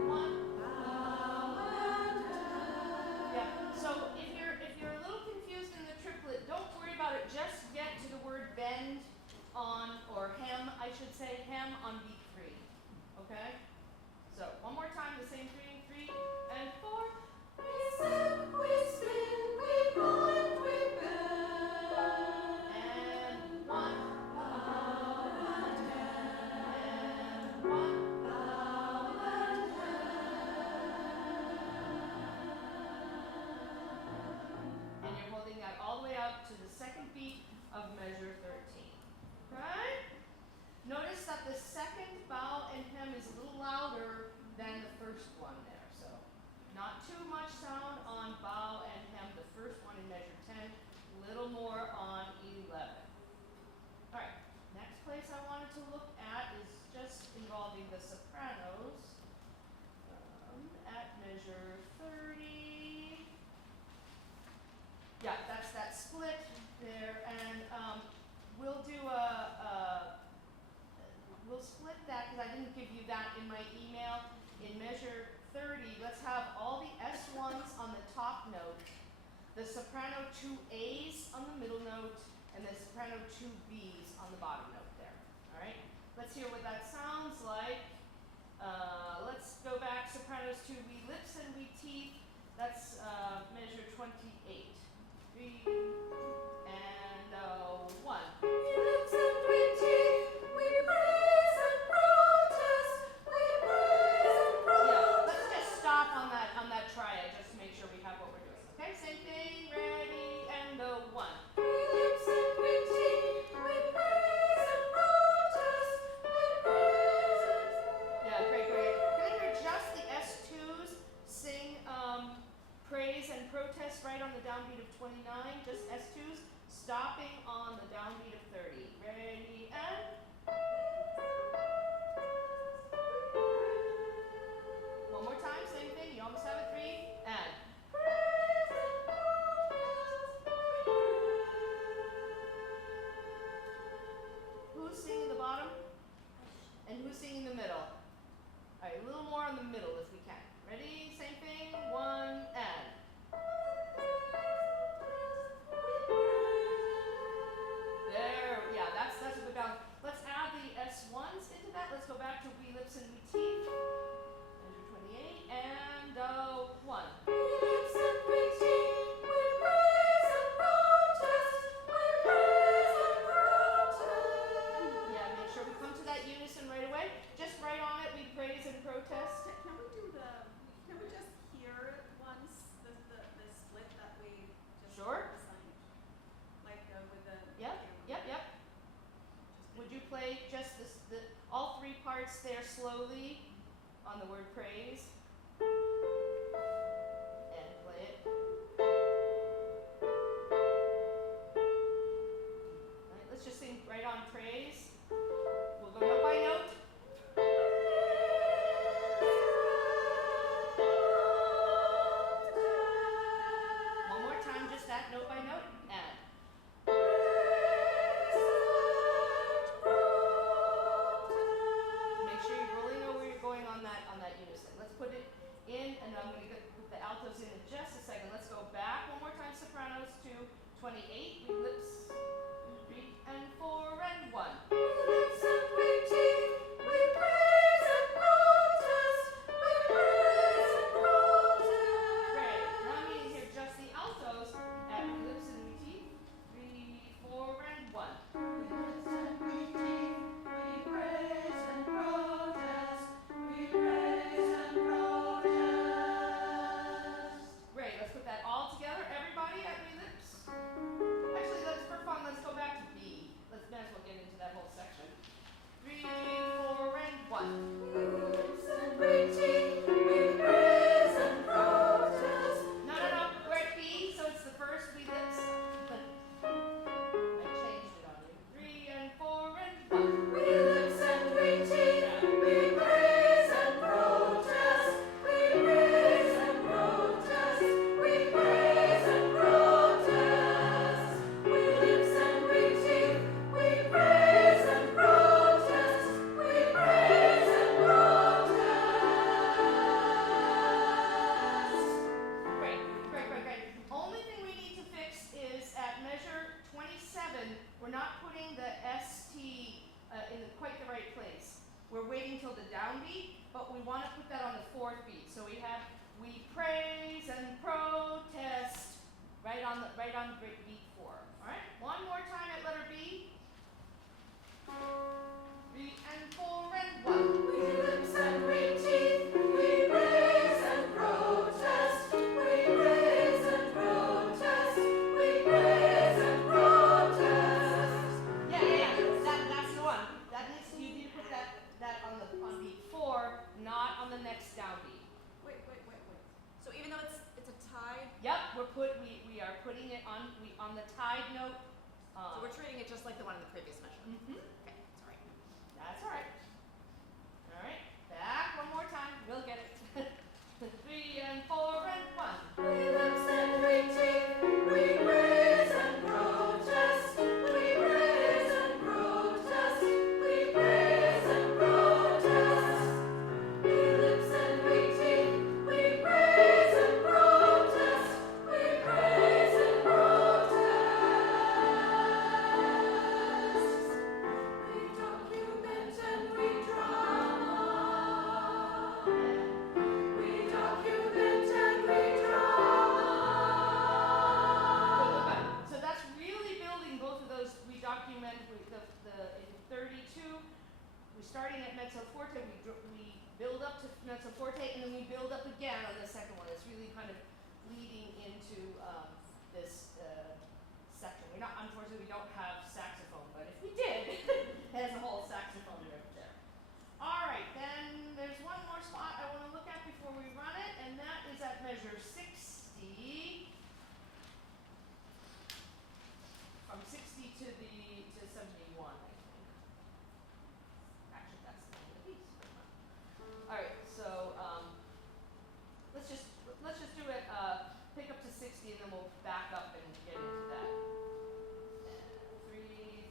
1. Yeah. So if you're a little confused in the triplet, don't worry about it. Just get to the word bend on, or hem, I should say, hem on beat 3. Okay? So one more time, the same 3 and 4. And 1. And 1. And you're holding that all the way up to the second beat of measure 13. Okay? Notice that the second bow and hem is a little louder than the first one there. So not too much sound on bow and hem, the first one in measure 10, a little more on 11. All right, next place I wanted to look at is just involving the sopranos at measure 30. Yeah, that's that split there, and we'll do we'll split that because I didn't give you that in my email. In measure 30, let's have all the S1s on the top note, the soprano 2 A's on the middle note, and the soprano 2 B's on the bottom note there. All right, let's hear what that sounds like. Let's go back, sopranos 2 B, lips and B teeth. That's measure 28. 3 and 1. Lips and we teeth, we praise and protest, we praise and protest. Yeah, let's just stop on that triad just to make sure we have what we're doing. Okay, same thing, ready, and 1. Lips and we play just all three parts there slowly on the word praise. And play it. Right, let's just sing right on praise. We'll go note by note. One more time, just that note by note. And make sure you're rolling over, you're going on that unison. Let's put it in, and I'm going to put the altos in just a second. Let's go back one more time, sopranos to 28. We lips, 3 and 4 and 1. We lips and we teeth, we praise and protest. We praise and protest. Great. Now I'm going to hear just the altos at we lips and we teeth. 3, 4 and 1. We lips and we teeth, we praise and protest. We praise and protest. Great. Let's put that all together. Everybody at we lips. Actually, for fun, let's go back to B. Let's might as well get into that whole section. 3, 4 and 1. We lips and we teeth, we praise and protest. No. We're at B, so it's the first we lips. I changed it on you. 3 and 4 and 1. We lips and we teeth, we praise and protest. We praise and protest. We praise and protest. We lips and we teeth, we praise and protest. We praise and protest. Great. Only thing we need to fix is at measure 27, we're not putting the ST in quite the right place. We're waiting till the downbeat, but we want to put that on the fourth beat. So we have we praise and protest right on beat 4. All right. One more time at letter B. 3 and 4 and 1. We lips and we teeth, we praise and protest. We praise and protest. We praise and protest. Yeah. That's the one. You need to put that on beat 4, not on the next downbeat. Wait. So even though it's a tie, Yep, we are putting it on the tied note. so we're treating it just like the one in the previous measure. Mhm. Okay, sorry. That's all right. All right, back one more time. We'll get it. 3 and 4 and 1. We lips and we teeth, we praise and protest. We praise and protest. We praise and protest. We lips and we teeth, we praise and protest. We praise and protest. We document and we drama. We document and we drama. Good. So that's really building both of those. We document in 32. We're starting at mezzo forte. We build up to mezzo forte, and then we build up again on the second one. It's really kind of leading into this section. Unfortunately, we don't have saxophone, but if we did, it has a whole saxophone riff there. All right, then there's one more spot I want to look at before we run it, and that is at measure 60. From 60 to 71, I think. Actually, that's the name of the piece. All right, so let's just do it. Pick up to 60, and then we'll back up and get into that. 3,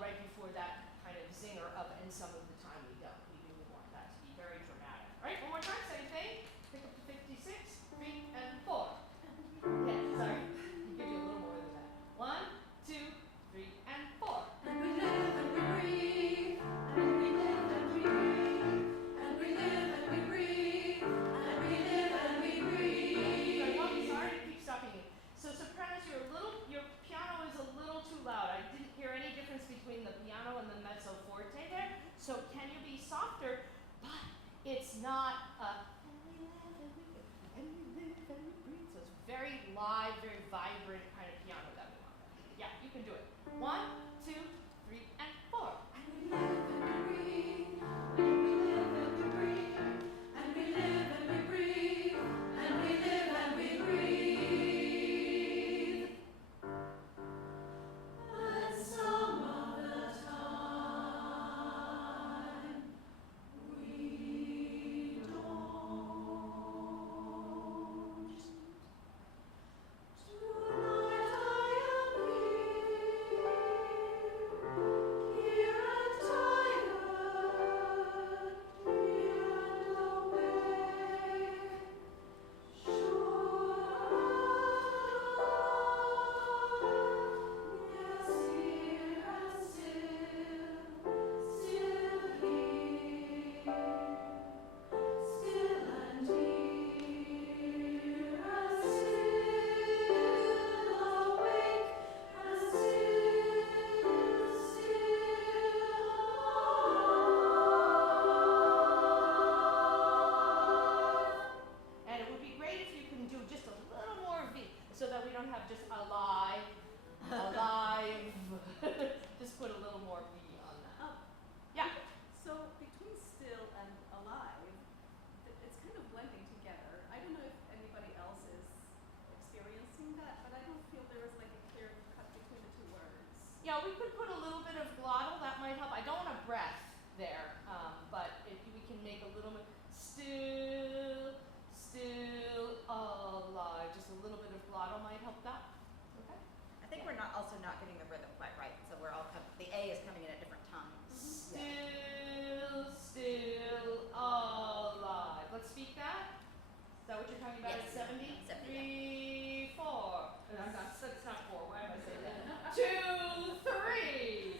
right before that kind of zinger of, and some of the time we don't. We really want that to be very dramatic. All right, one more time, same thing. Pick up to 56, 3 and 4. Yeah, sorry. I'll give you a little more than that. 1, 2, 3 and 4. And we live and we breathe, and we live and we breathe, and we live and we breathe, and we live and we breathe. Sorry to keep stopping you. So sopranos, your piano is a little too loud. I didn't hear any difference between the piano and the mezzo forte there. So can you be softer? But it's not and we live and we breathe. So it's very live, very vibrant kind of piano that we want. Yeah, you can do it. 1, 2, 3 and 4. And we live and we breathe, and we live and we breathe, and we live and we breathe, and we live and we breathe. And some of the time we don't. Tonight I am here and tired, here and awake, sure yes, here and still here, still and here and still awake and And it would be great if you can do just a little more V so that we don't have just alive, alive. Just put a little more V on that. Yeah. So between still and alive, it's kind of blending together. I don't know if anybody else is experiencing that, but I don't feel there is like a clear cut between the two words. Yeah, we could put a little bit of glottal, that might help. I don't want a breath there, but if we can make a little bit still, alive. Just a little bit of glottal might help that. Okay? I think we're also not getting the rhythm quite right, so we're all the A is coming in at different times. Still, alive. Let's speak that. Is that what you're talking about Yes. at 70? 70, 3, 4. And I'm not, that's not 4. Why am I saying that? 2, 3.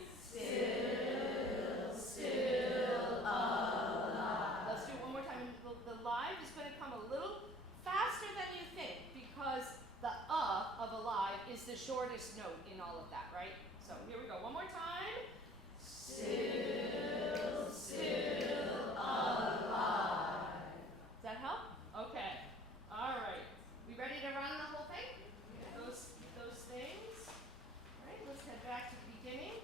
Still, alive. Let's do it one more time. The live is going to come a little faster than you think because the of alive is the shortest note in all of that, right? So here we go. One more time. Still, alive. Does that help? Okay. All right. We ready to run the whole thing? Those things. All right. Let's head back to the beginning.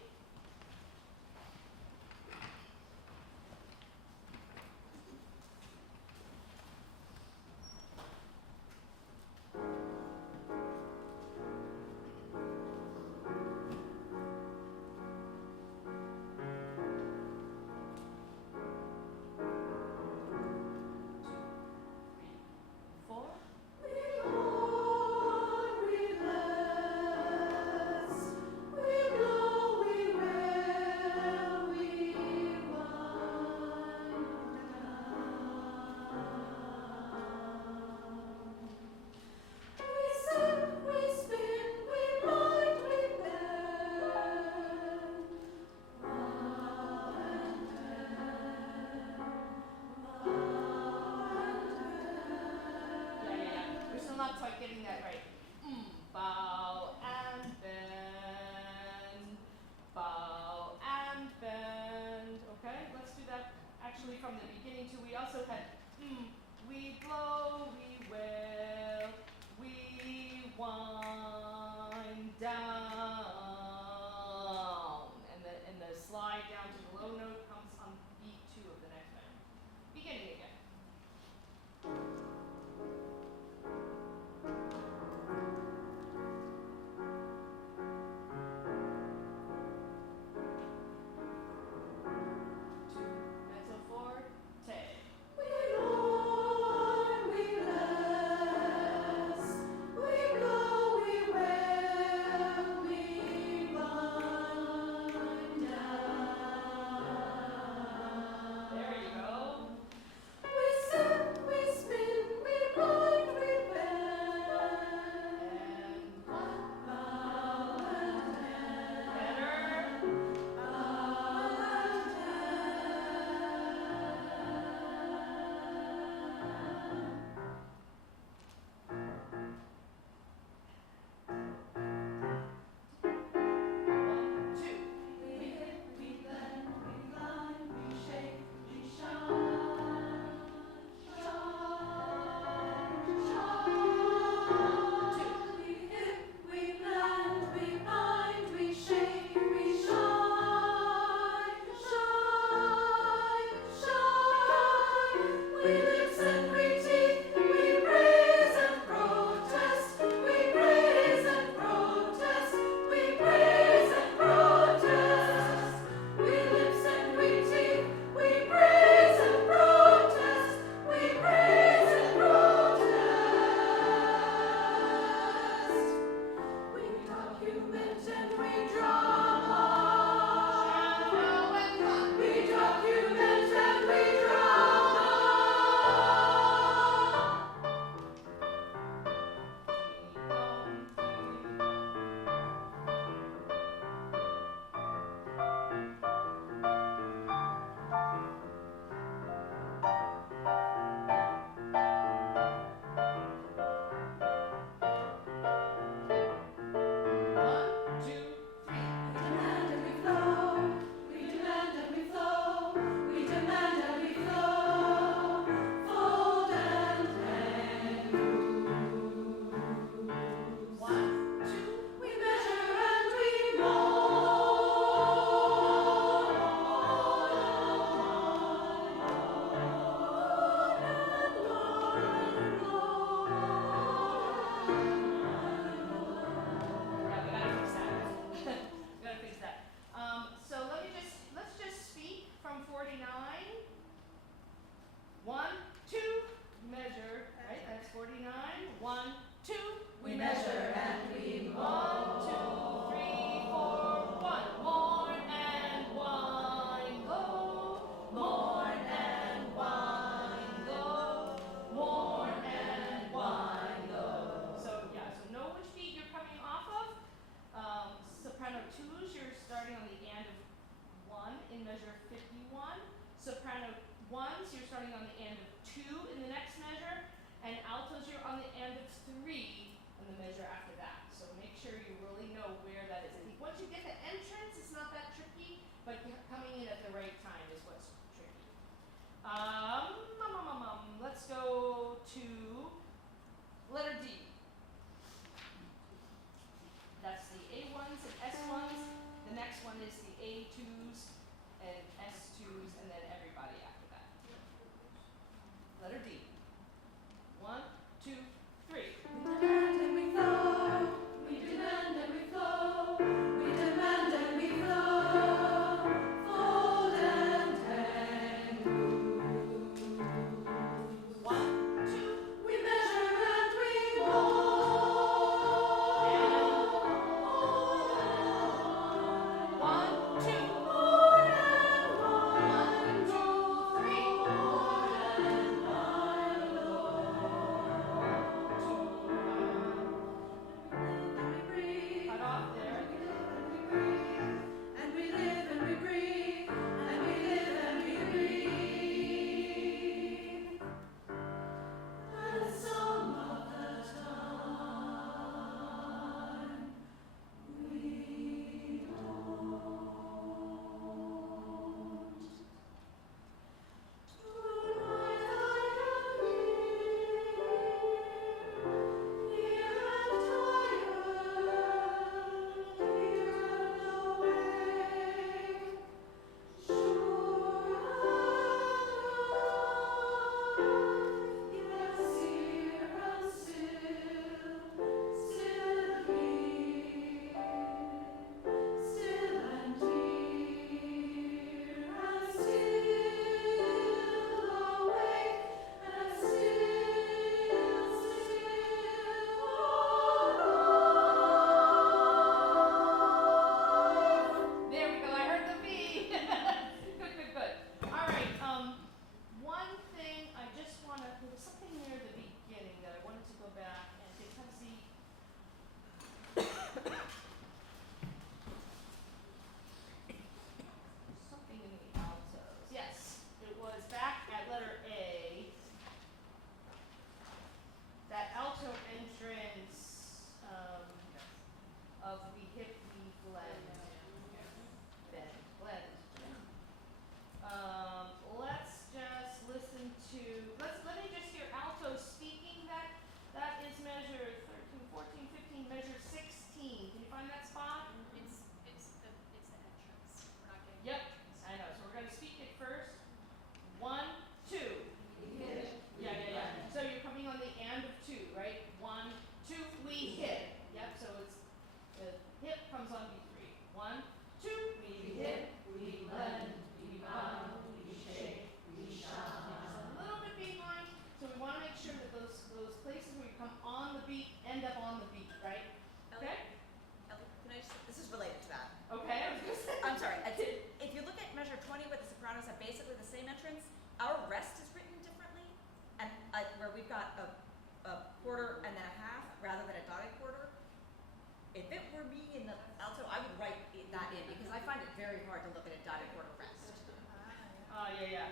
Yeah,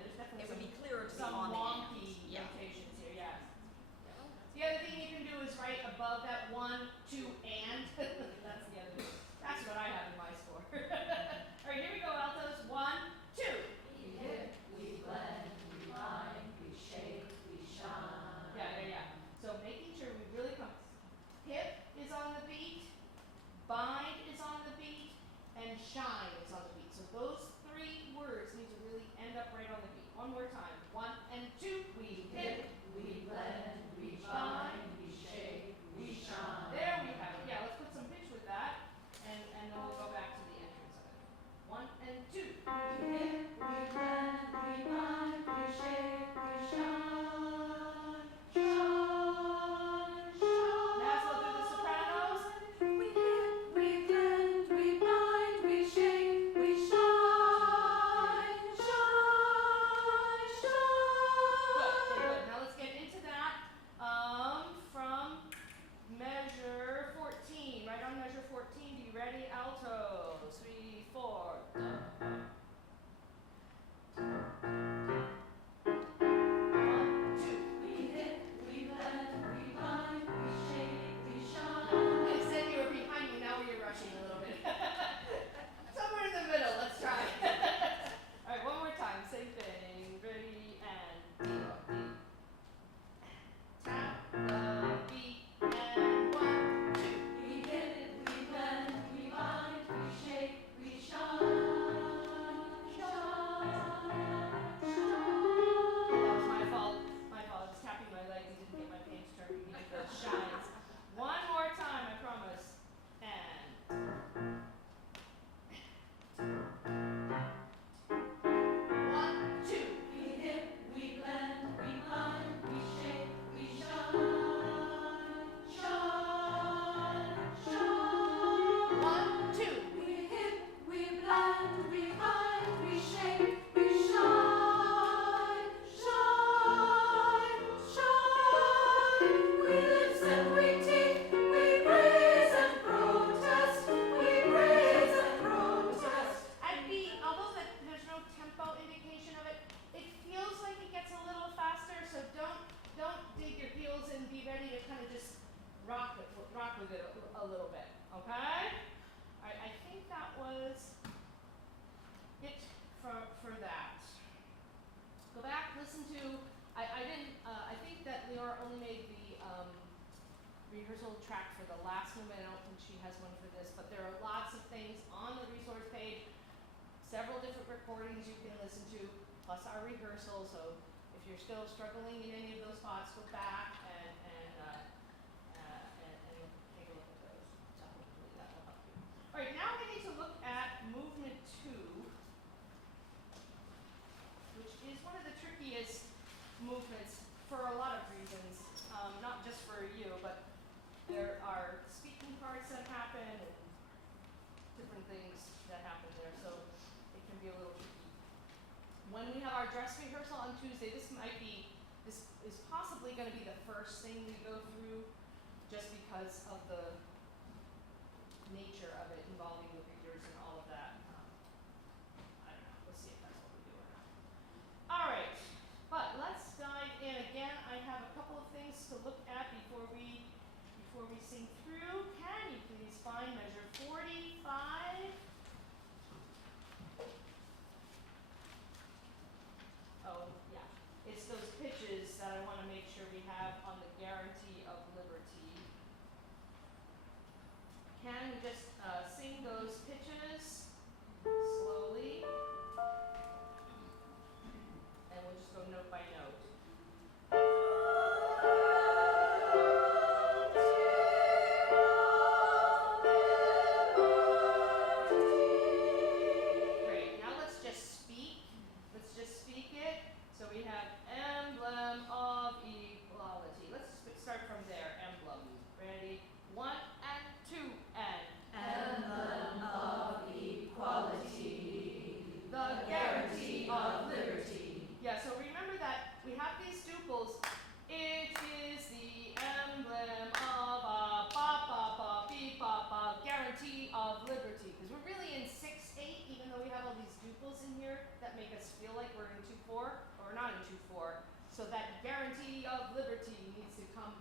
there's definitely It would be some, clearer to be some on the wonky end. Yeah. notations here, yeah. The other thing you can do is write above that 1, 2, and. That's the other thing. That's what I have in my score. All right, here we go, altos. 1, 2. We hip, we blend, we bind, we shake, we shine. Yeah. So making sure we really come. Hip is on the beat, bind is on the beat, and shine is on the beat. So those 3 words need to really end up right on the beat. One more time. 1 and 2. We hip, we blend, we bind, we shake, we shine. there we have it. Yeah, let's put some pitch with that, and then we'll go back to the entrance of it. 1 and 2. We hip, we blend, we bind, we shake, we shine. Shine, shine. Now let's do the sopranos. We hip, we blend, we bind, we shake, we shine. Shine, shine. Good. Now let's get into that. From measure 14. Right on measure 14. Be ready, alto. 3, 4. One, 2. We hip, we blend, we bind, we shake, we shine. I said you were behind me. Now you're rushing a little bit. Somewhere in the middle. Let's try. All right, one more time. Same thing. Ready and tap the beat and 1, 2. We hip, we blend, we bind, we shake, we shine. Shine, That was shine. my fault. My fault. I was tapping my leg and didn't get my page turned. We needed those shines. One more time, I promise. And 1, 2. We hip, we blend, we bind, we shake, we shine. Shine, shine. 1, 2. We hip, we blend, we bind, we shake, we shine. Shine, shine. We listen, we take, we praise and protest. We praise and protest. At beat, although there's no tempo indication of it, it feels like it gets a little faster. So don't dig your heels and be ready to kind of just rock with it a little bit. Okay? All right. I think that was it for that. Go back, listen to. I didn't. I think that Leora only made the rehearsal track for the last movement. I don't think she has one for this, but there are lots of things on the resource page. Several different recordings you can listen to, plus our rehearsal. So if you're still struggling in any of those spots, go back and take a look at those. So hopefully that will help you. All right, now we need to look at movement 2, which is one of the trickiest movements for a lot of reasons, not just for you, but there are speaking parts that happen and different things that happen there, so it can be a little tricky. When we have our dress rehearsal on Tuesday, this is possibly going to be the first thing we go through, just because of the nature of it involving the readers and all of that. I don't know. We'll see if that's what we do or not. All right, but let's dive in again. I have a couple of things to look at before we sing through. Can you please find measure 45? Oh, yeah. It's those pitches that I want to make sure we have on the guarantee of liberty. Can we just make us feel like we're in 2/4 or not in 2/4. So that guarantee of liberty needs to come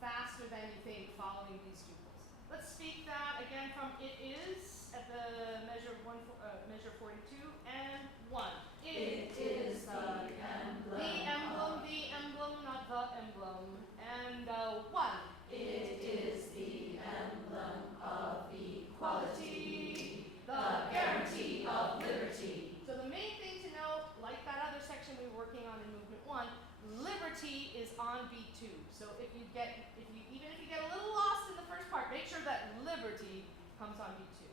faster than you think following these tuples. Let's speak that again from it is at the measure 42 and 1. It is the emblem. The emblem, not the emblem. And 1. It is the emblem of equality, the guarantee of liberty. So the main thing to know, like that other section we were working on in movement 1, liberty is on beat 2. So even if you get a little lost in the first part, make sure that liberty comes on beat 2.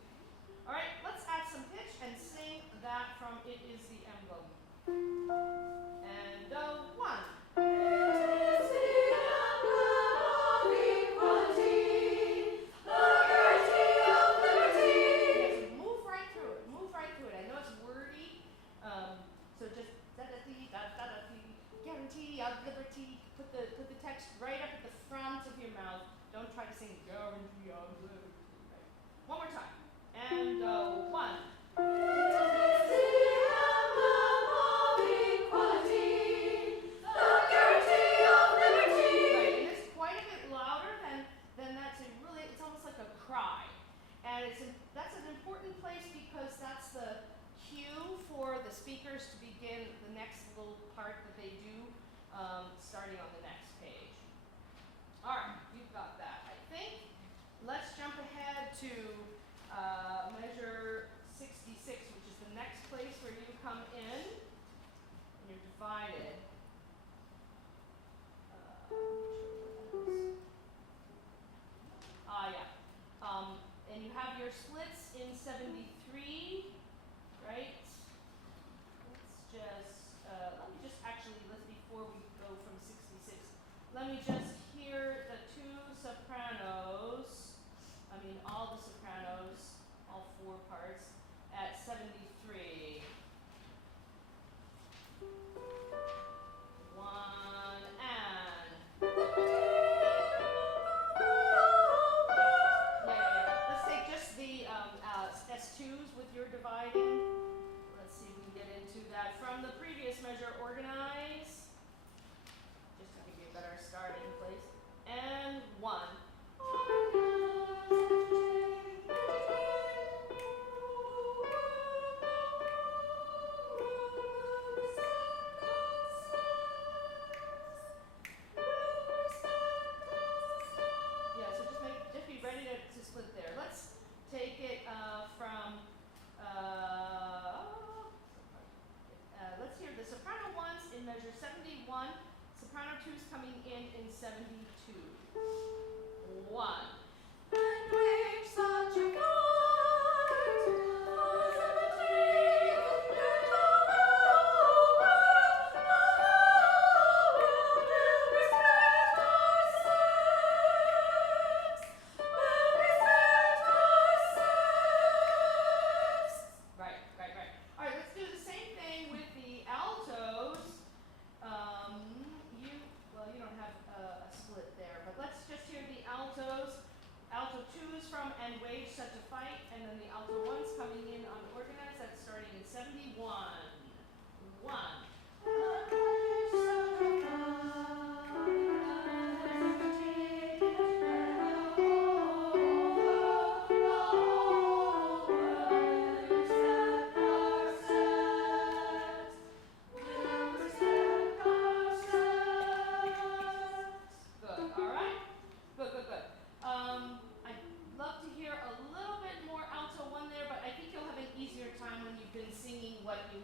All right, let's add some pitch and sing that from It Is the Emblem. And 1. It is the emblem of equality, the guarantee of liberty. Yes, move right through it. Move right through it. I know it's wordy, so just da-da-dee, da-da-da-dee, guarantee of liberty. Put the text right up at the front of your mouth. Don't try to sing guarantee of liberty. Right. One more time. And 1. It is the emblem of equality, the guarantee of liberty. Right, and it's quite a bit louder than that. It's almost like a cry. And that's an important place because that's the cue for the speakers to begin the next little part that they do, starting on the next page. All right, you've got that, I think. Let's jump ahead to measure 66, which is the next place where you come in and you're divided. Yeah. And you have your splits in 73, right? Before we go from 66, let me just hear the all the sopranos, all 4 parts, at 73. 1 and. Yeah. Let's take just the S2s with your dividing. Let's see if we can get into that. From the previous measure, organize. Just to give you a better starting place. And 1. Just be ready to split there. Let's take it from, let's hear the soprano 1s in measure 71, soprano 2s coming in 72. 1. And wave such a Alto 2s from And Wage Such a Fight, and then the alto 1s coming in unorganized. That's starting in 71. 1. I'd love to hear a little bit more alto 1 there, but I think you'll have an easier time when you've been singing what you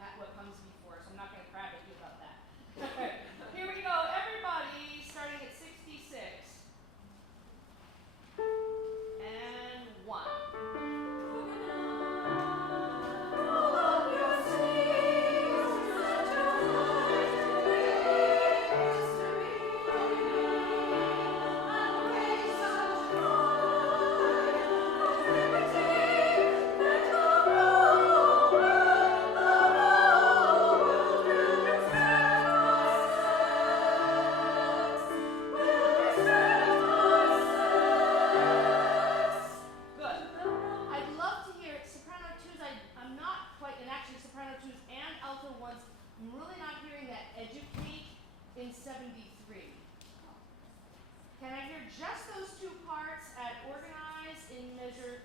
just those two parts at organize in measure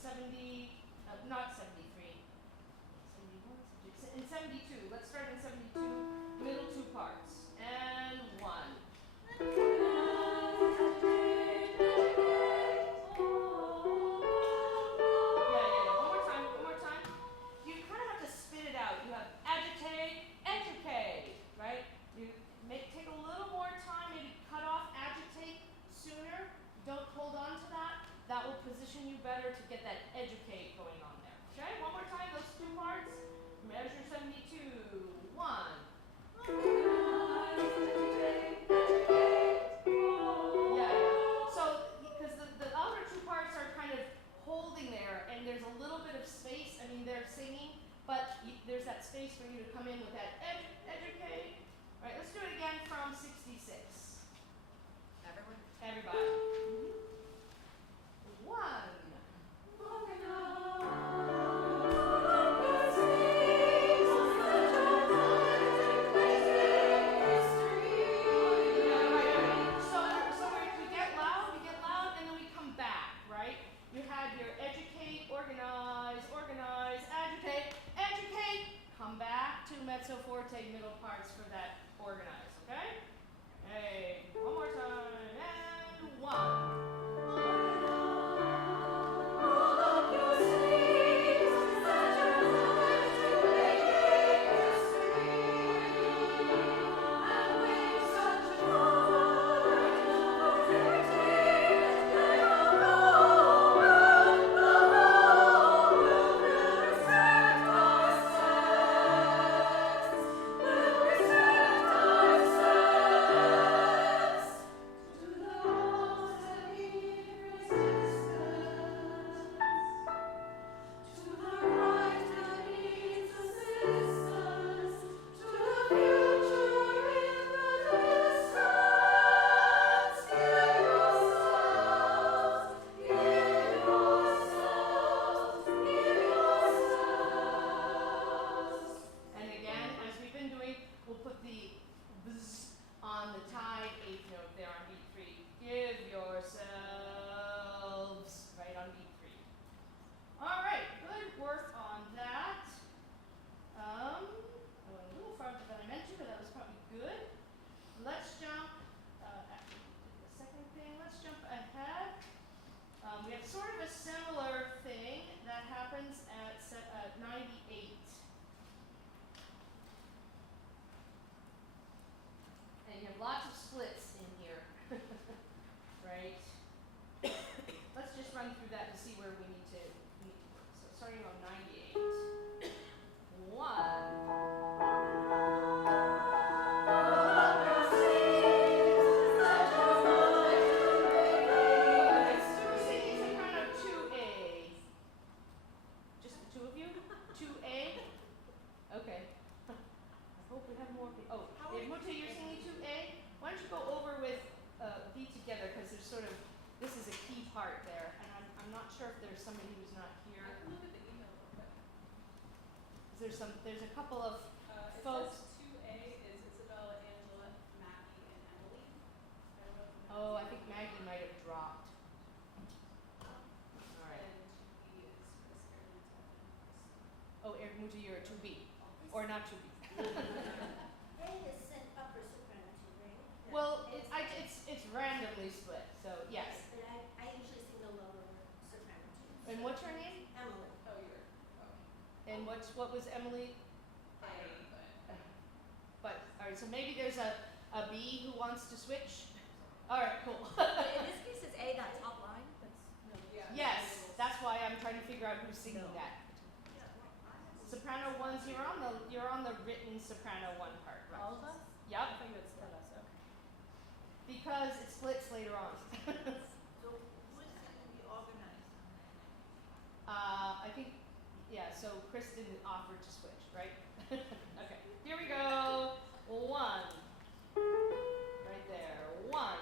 70, not 73, 71, in 72. Let's start in 72, middle two parts. And 1. One more time. You kind of have to spit it out. You have agitate, educate, right? You take a little more time, maybe cut off agitate sooner. Don't hold on to that. That will position you better to get that educate going on there. Okay, one more time, those two parts. Measure 72. 1. Yeah. So, because the other two parts are kind of holding there, and there's a little bit of space. I mean, they're singing, but there's that space for you to come in with that educate. All right, let's do it again from 66. Everyone? Everybody. 1. Mezzo forte middle parts for that organize, okay? Hey, one more time, and 1. Lots of splits in here, right? Let's just run through that to see where we need to work. So starting on 98. 2A. Okay. I hope we have more people. Oh, Muta, you're singing 2A? Why don't you go over with B together, because there's sort of, this is a key part there, and I'm not sure if there's somebody who's not here. I can look at the email real quick. There's a couple of It folks. says 2A is Isabella, Angela, Maggie, and Emily. I don't know if Oh, I think Maggie might have dropped. All right. And 2B is Chris, Aaron, and Stefan. Oh, Eric Muta, you're a 2B. Or not 2B. A is sent upper soprano too, right? Well, it's randomly split, so yes. But I usually sing the lower soprano too. And what's her name? Emily. Oh, you're okay. And what was Emily? But all right, so maybe there's a B who wants to switch. All right, cool. In this case, is A that top line? Yeah. Yes, that's why I'm trying to figure out who's singing No. that. Soprano ones, you're on the written soprano 1 part, right? All of us? Yep. I thought you had split us, okay. Because it splits later on. So who is going to be organized? I think, yeah, so Kristen offered to switch, right? Okay, here we go. 1. Right there. 1.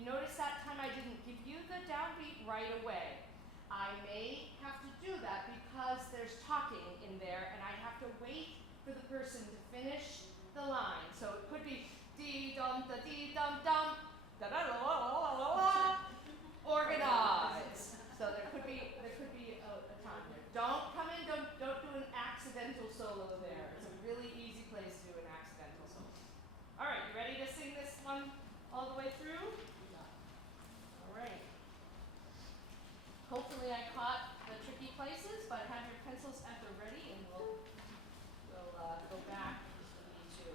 You notice that time I didn't give you the downbeat right away. I may have to do that because there's talking in there and I have to wait for the person to finish the line. So it could be dee dum da dee dum dum da da la la la la la la. Organize. So there could be a time there. Don't come in, don't do an accidental solo there. It's a really easy place to do an accidental solo. Alright, you ready to sing this one all the way through? Alright. Hopefully I caught the tricky places, but have your pencils at the ready and we'll go back if we need to.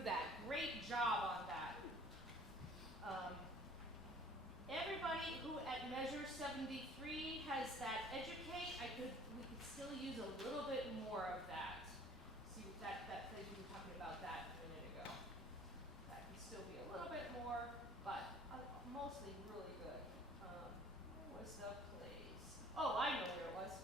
through that. Great job on that. Everybody who at measure 73 has that educate, we could still use a little bit more of that. See that thing we were talking about that a minute ago. That can still be a little bit more, but mostly really good. Where was the place? Oh, I know where it was.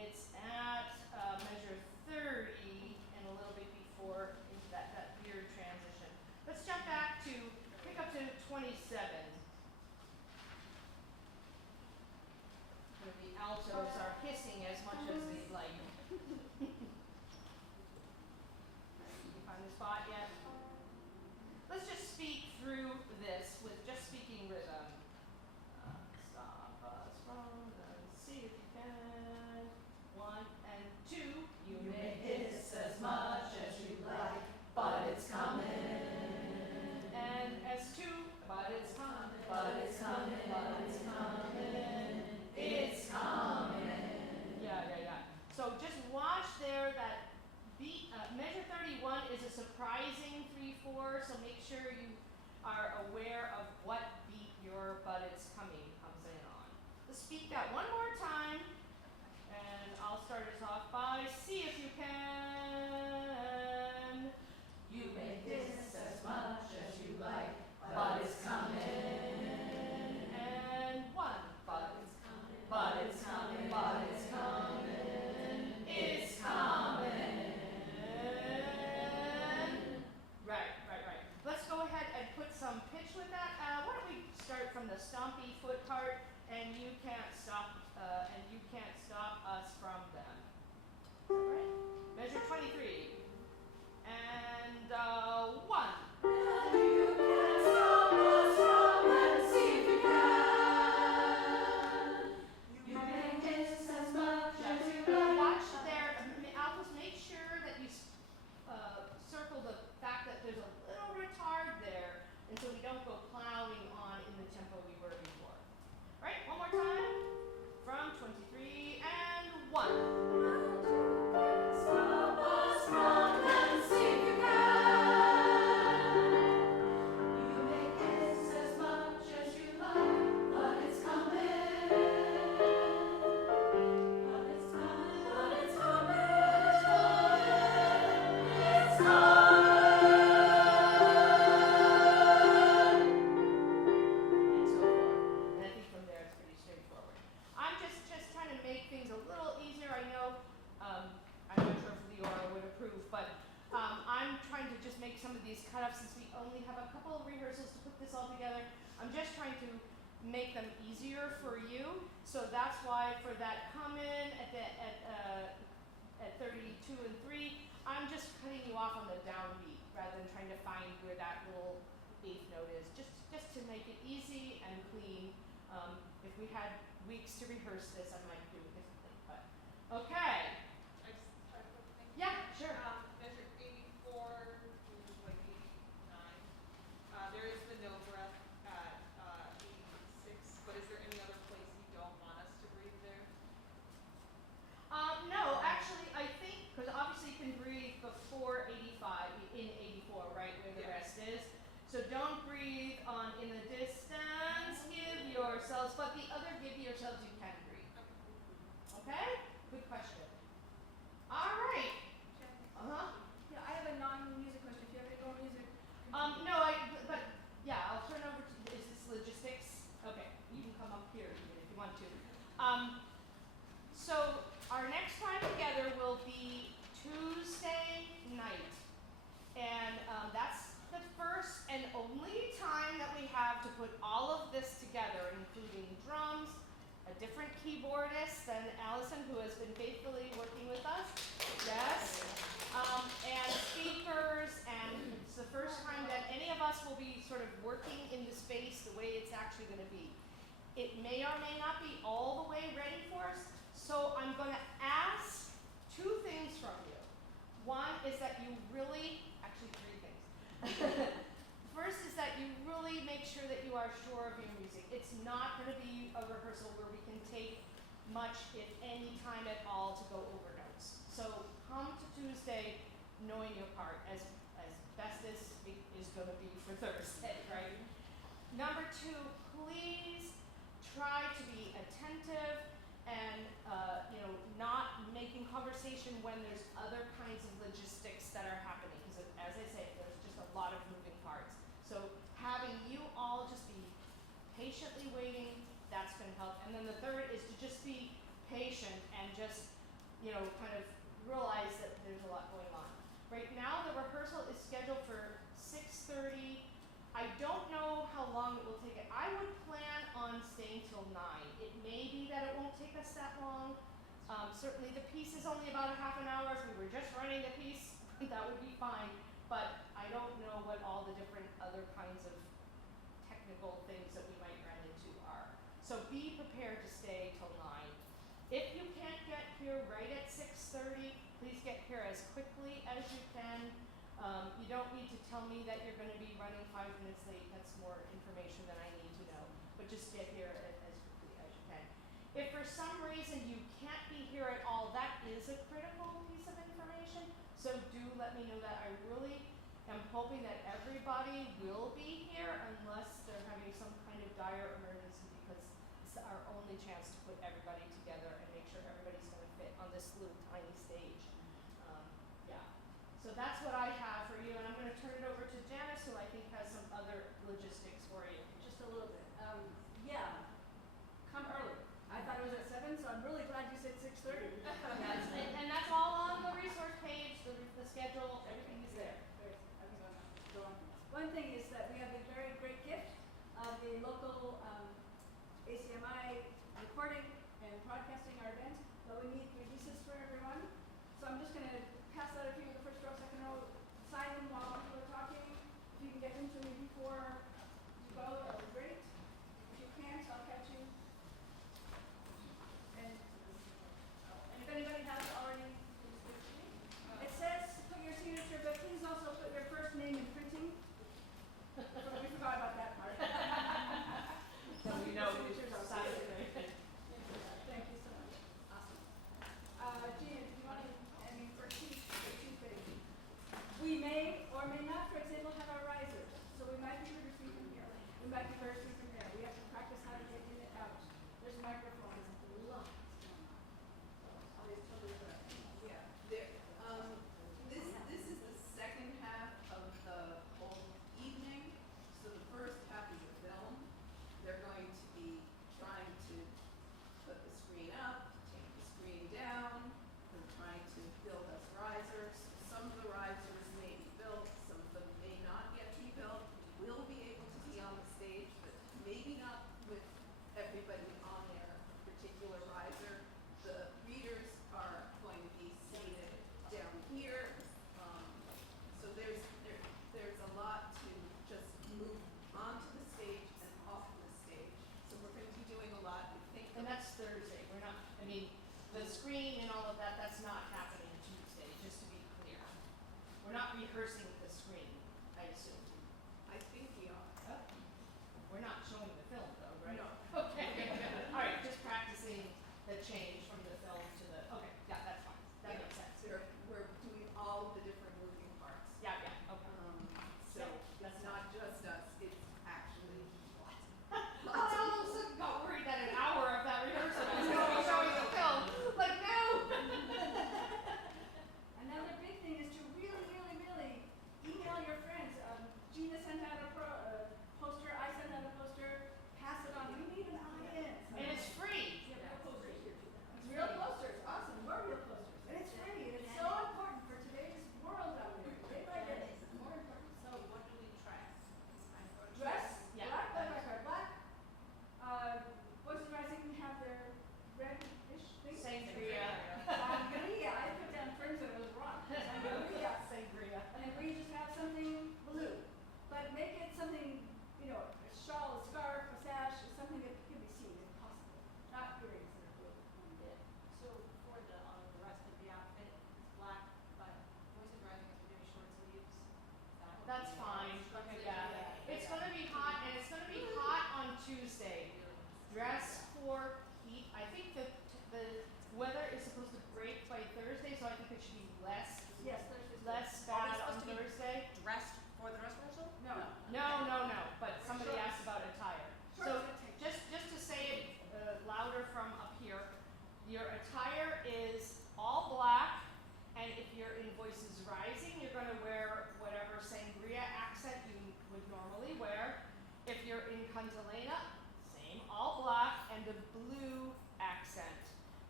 It's at measure 30 and a little bit before into that weird transition. Let's jump back to pick up to 27. Where the altos are hissing as much as they'd like. You find the spot yet? Let's just speak through this with just speaking rhythm. Stop us from the see if you can. 1 and 2. You may hiss as much as you like, but it's coming. And S2. But it's coming. But it's coming. But it's coming. It's coming. Yeah. So just watch there that beat, measure 31 is a surprising 3/4, so make sure you are aware of what beat your but it's coming comes in on. Let's speak that one more time, and I'll start us off by see if you can. You may hiss as much as you like, but it's coming. And 1. But it's coming. But it's coming. But it's coming. It's coming. Right. Let's go ahead and put some pitch with that. Why don't we start from the stompy foot part, and you can't stop us from them. All right. Measure 23. And 1. And you can stop us from and see if you can. You may hiss as much as you like. Watch there. Alphas, make sure that you circle the fact that there's a little retard there, and so we don't go plowing on in the tempo we were before. Right? One more time. From 23 and 1. Stop us from and see if you can. You may hiss as much as you like, but it's coming. But it's coming. But it's coming. It's coming. And so forth. And I think from there it's pretty straightforward. I'm just trying to make things a little easier. I know, I'm not sure if Leora would approve, but I'm trying to just make some of these cut-ups since we only have a couple of rehearsals to put this all together. I'm just trying to make them easier for you. So that's why for that come in at 32 and 3, I'm just cutting you off on the downbeat rather than trying to find where that little 8th note is. Just to make it easy and clean. If we had weeks to rehearse this, I might do it differently. But okay. I just have a quick thing. Yeah, sure. Measure 84, which is like 89. There is the no breath at 86, but is there any other place you don't want us to breathe there? No, actually, I think, because obviously you can breathe before 85, in 84, right, where the Yeah. rest is. So don't breathe on in the distance, give yourselves, but the other give yourselves you can breathe. Okay? Good question. All right. Uh-huh. Yeah, I have a non-music question. If you have any more music. No, but yeah, I'll turn over to, is this logistics? Okay, you can come up here even if you want to. So our next time together will be Tuesday night. And that's the first and only time that we have to put all of this together, including drums, a different keyboardist than Allison, who has been faithfully working with us. Yes. And speakers, and it's the first time that any of us will be sort of working in the space the way it's actually going to be. It may or may not be all the way ready for us, so I'm going to ask 2 things from you. One is that you really, actually 3 things. First is that you really make sure that you are sure of your music. It's not going to be a rehearsal where we can take much, if any time at all, to go over notes. So come to Tuesday knowing your part as best as it is going to be for Thursday, right? Number two, please try to be attentive and not making conversation when there's other kinds of logistics that are happening, because as I say, there's just a lot of moving parts. So having you all just be patiently waiting, that's going to help. And then the third is to just be patient and just kind of realize that there's a lot going on. Right now the rehearsal is scheduled for 6:30. I don't know how long it will take. I would plan on staying till 9. It may be that it won't take us that long. Certainly the piece is only about a half an hour. If we were just running the piece, that would be fine. But I don't know what all the different other kinds of technical things that we might run into are. So be prepared to stay till 9. If you can't get here right at 6:30, please get here as quickly as you can. You don't need to tell me that you're going to be running 5 minutes late. That's more information than I need to know. But just get here as quickly as you can. If for some reason you can't be here at all, that is a critical piece of information. So do let me know that. I really am hoping that everybody will be here unless they're having some kind of dire emergency, because it's our only chance to put everybody together and make sure everybody's going to fit on this little tiny stage. Yeah. So that's what I have for you, and I'm going to turn it over to Janice, who I think has some other logistics for you. Just a little bit. Yeah, come early. I thought it was at 7, so I'm really glad you said 6:30. Yes, and that's all on the resource page, the schedule, everything is there. One thing is that we have a very great gift of the local ACMI recording and broadcasting our event, but we need releases for everyone. So I'm just going to pass out a few of the first row, second row, sign them while people are talking. If you can get them to me before you go, that would be great. If you can't, I'll catch you. And if anybody has already, please give it to me. It says put your signature, but please also put your first name in printing. We forgot about that part. So we know who's signed signed it. Thank you so much. Awesome. Gina, do you want to, for Tuesday, we may or may not, for example, have our risers. So we might be rehearsing from here. We might be rehearsing from there. We have to practice how to get in and out. There's microphones. Lots going on. Always totally correct. Yeah, this is the second half of the whole evening. So the first half is a film. They're going to be trying to put the screen up, take the screen down. They're trying to build us risers. Some of the risers may be built, some of them may not yet be built. We will be able to be on the stage, but maybe not with everybody on their particular riser. The readers are going to be seated down here. So there's a lot to just move onto the stage and off the stage. So we're going to be doing a lot. I think. And that's Thursday. We're not, the screen and all of that, that's not happening Tuesday, just to be clear. We're not rehearsing the screen, I assume. I think we are. Oh. We're not showing the film though, right? No. Okay. All right, just practicing the change from the film to the, okay, yeah, that's fine. That makes sense. We're doing all of the different moving parts. Yeah, okay. So Yeah, it's that's not just us, it's actually lots. I almost got worried that an hour of that rehearsal was going to be showing the film. Like, no! Another big thing is to really, really, really email your friends. Gina sent out a poster, I sent out a poster, pass it on. We need an audience. And it's free. Yeah, we have posters here too.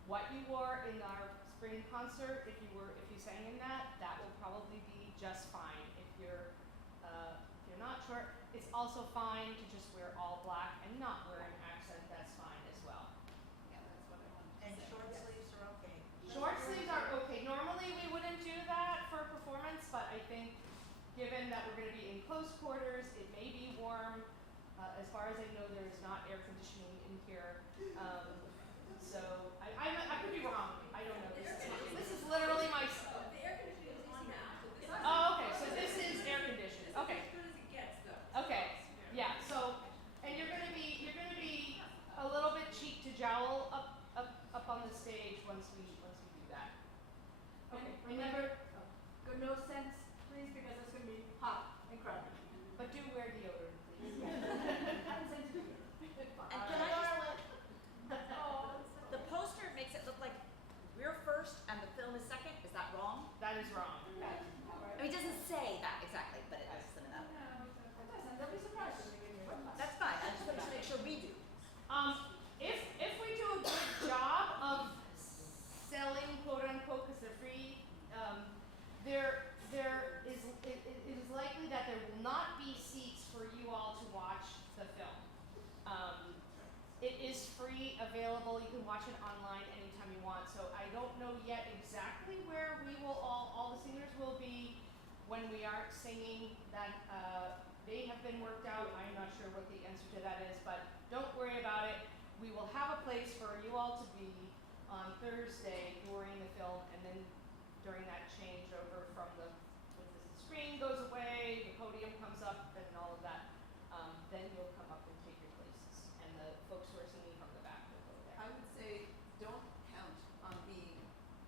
what you wore in our spring concert, if you sang in that will probably be just fine. If you're not sure, it's also fine to just wear all black and not wear an accent. That's fine as well. Yeah, that's what I wanted to And say. short sleeves are okay. Short sleeves are okay. Normally we wouldn't do that for a performance, but I think given that we're going to be in close quarters, it may be warm. As far as I know, there is not air conditioning in here. So I could be wrong. I don't know. This is literally my. The air conditioning is on now, so this is. Oh, okay. So this is air conditioned. Okay. As good as it gets, though. Okay. Yeah. So, and you're gonna be a little bit cheek to jowl up on the stage once we do that. Okay. Remember, Good no sense, please, because it's gonna be hot and crowded. but do wear deodorant, please. I'm sensitive. And can I just, the poster makes it look like we're first and the film is second, is that wrong? That is wrong. I mean, it doesn't say that exactly, but it is similar. They'll be surprised when they give me a whip. That's fine, I just wanted to make sure we do. If we do a good job of selling, quote unquote, because they're free, it is likely that there will not be seats for you all to watch the film. It is free, available. You can watch it online anytime you want. So I don't know yet exactly where we will all the singers will be when we aren't singing. That may have been worked out. I'm not sure what the answer to that is, but don't worry about it. We will have a place for you all to be on Thursday during the film, and then during that changeover from the screen goes away, the podium comes up, and all of that. Then you'll come up and take your places, and the folks who are singing from the back will go there. I would say don't count on being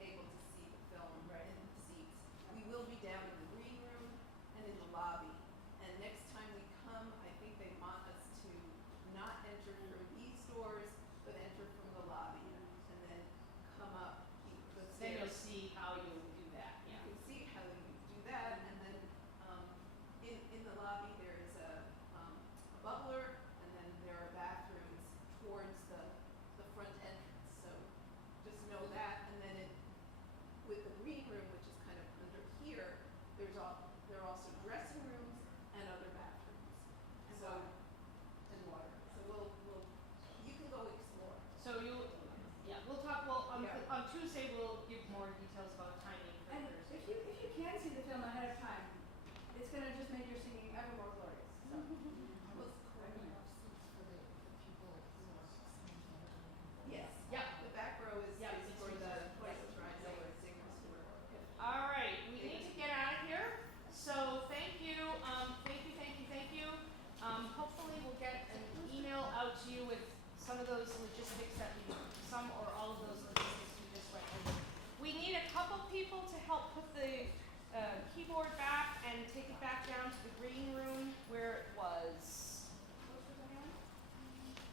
able to see the film in the seats. We will be down in the green room and in the lobby. And next time we come, I think they want us to not enter from these doors, but enter from the lobby. And then come up the Then you'll stairs. see how you do that. You Yeah. can see how you do that, and then in the lobby there is a bubbler, and then there are bathrooms towards the front entrance. So just know that, and then with the green room, which is kind of under here, there are also dressing rooms and other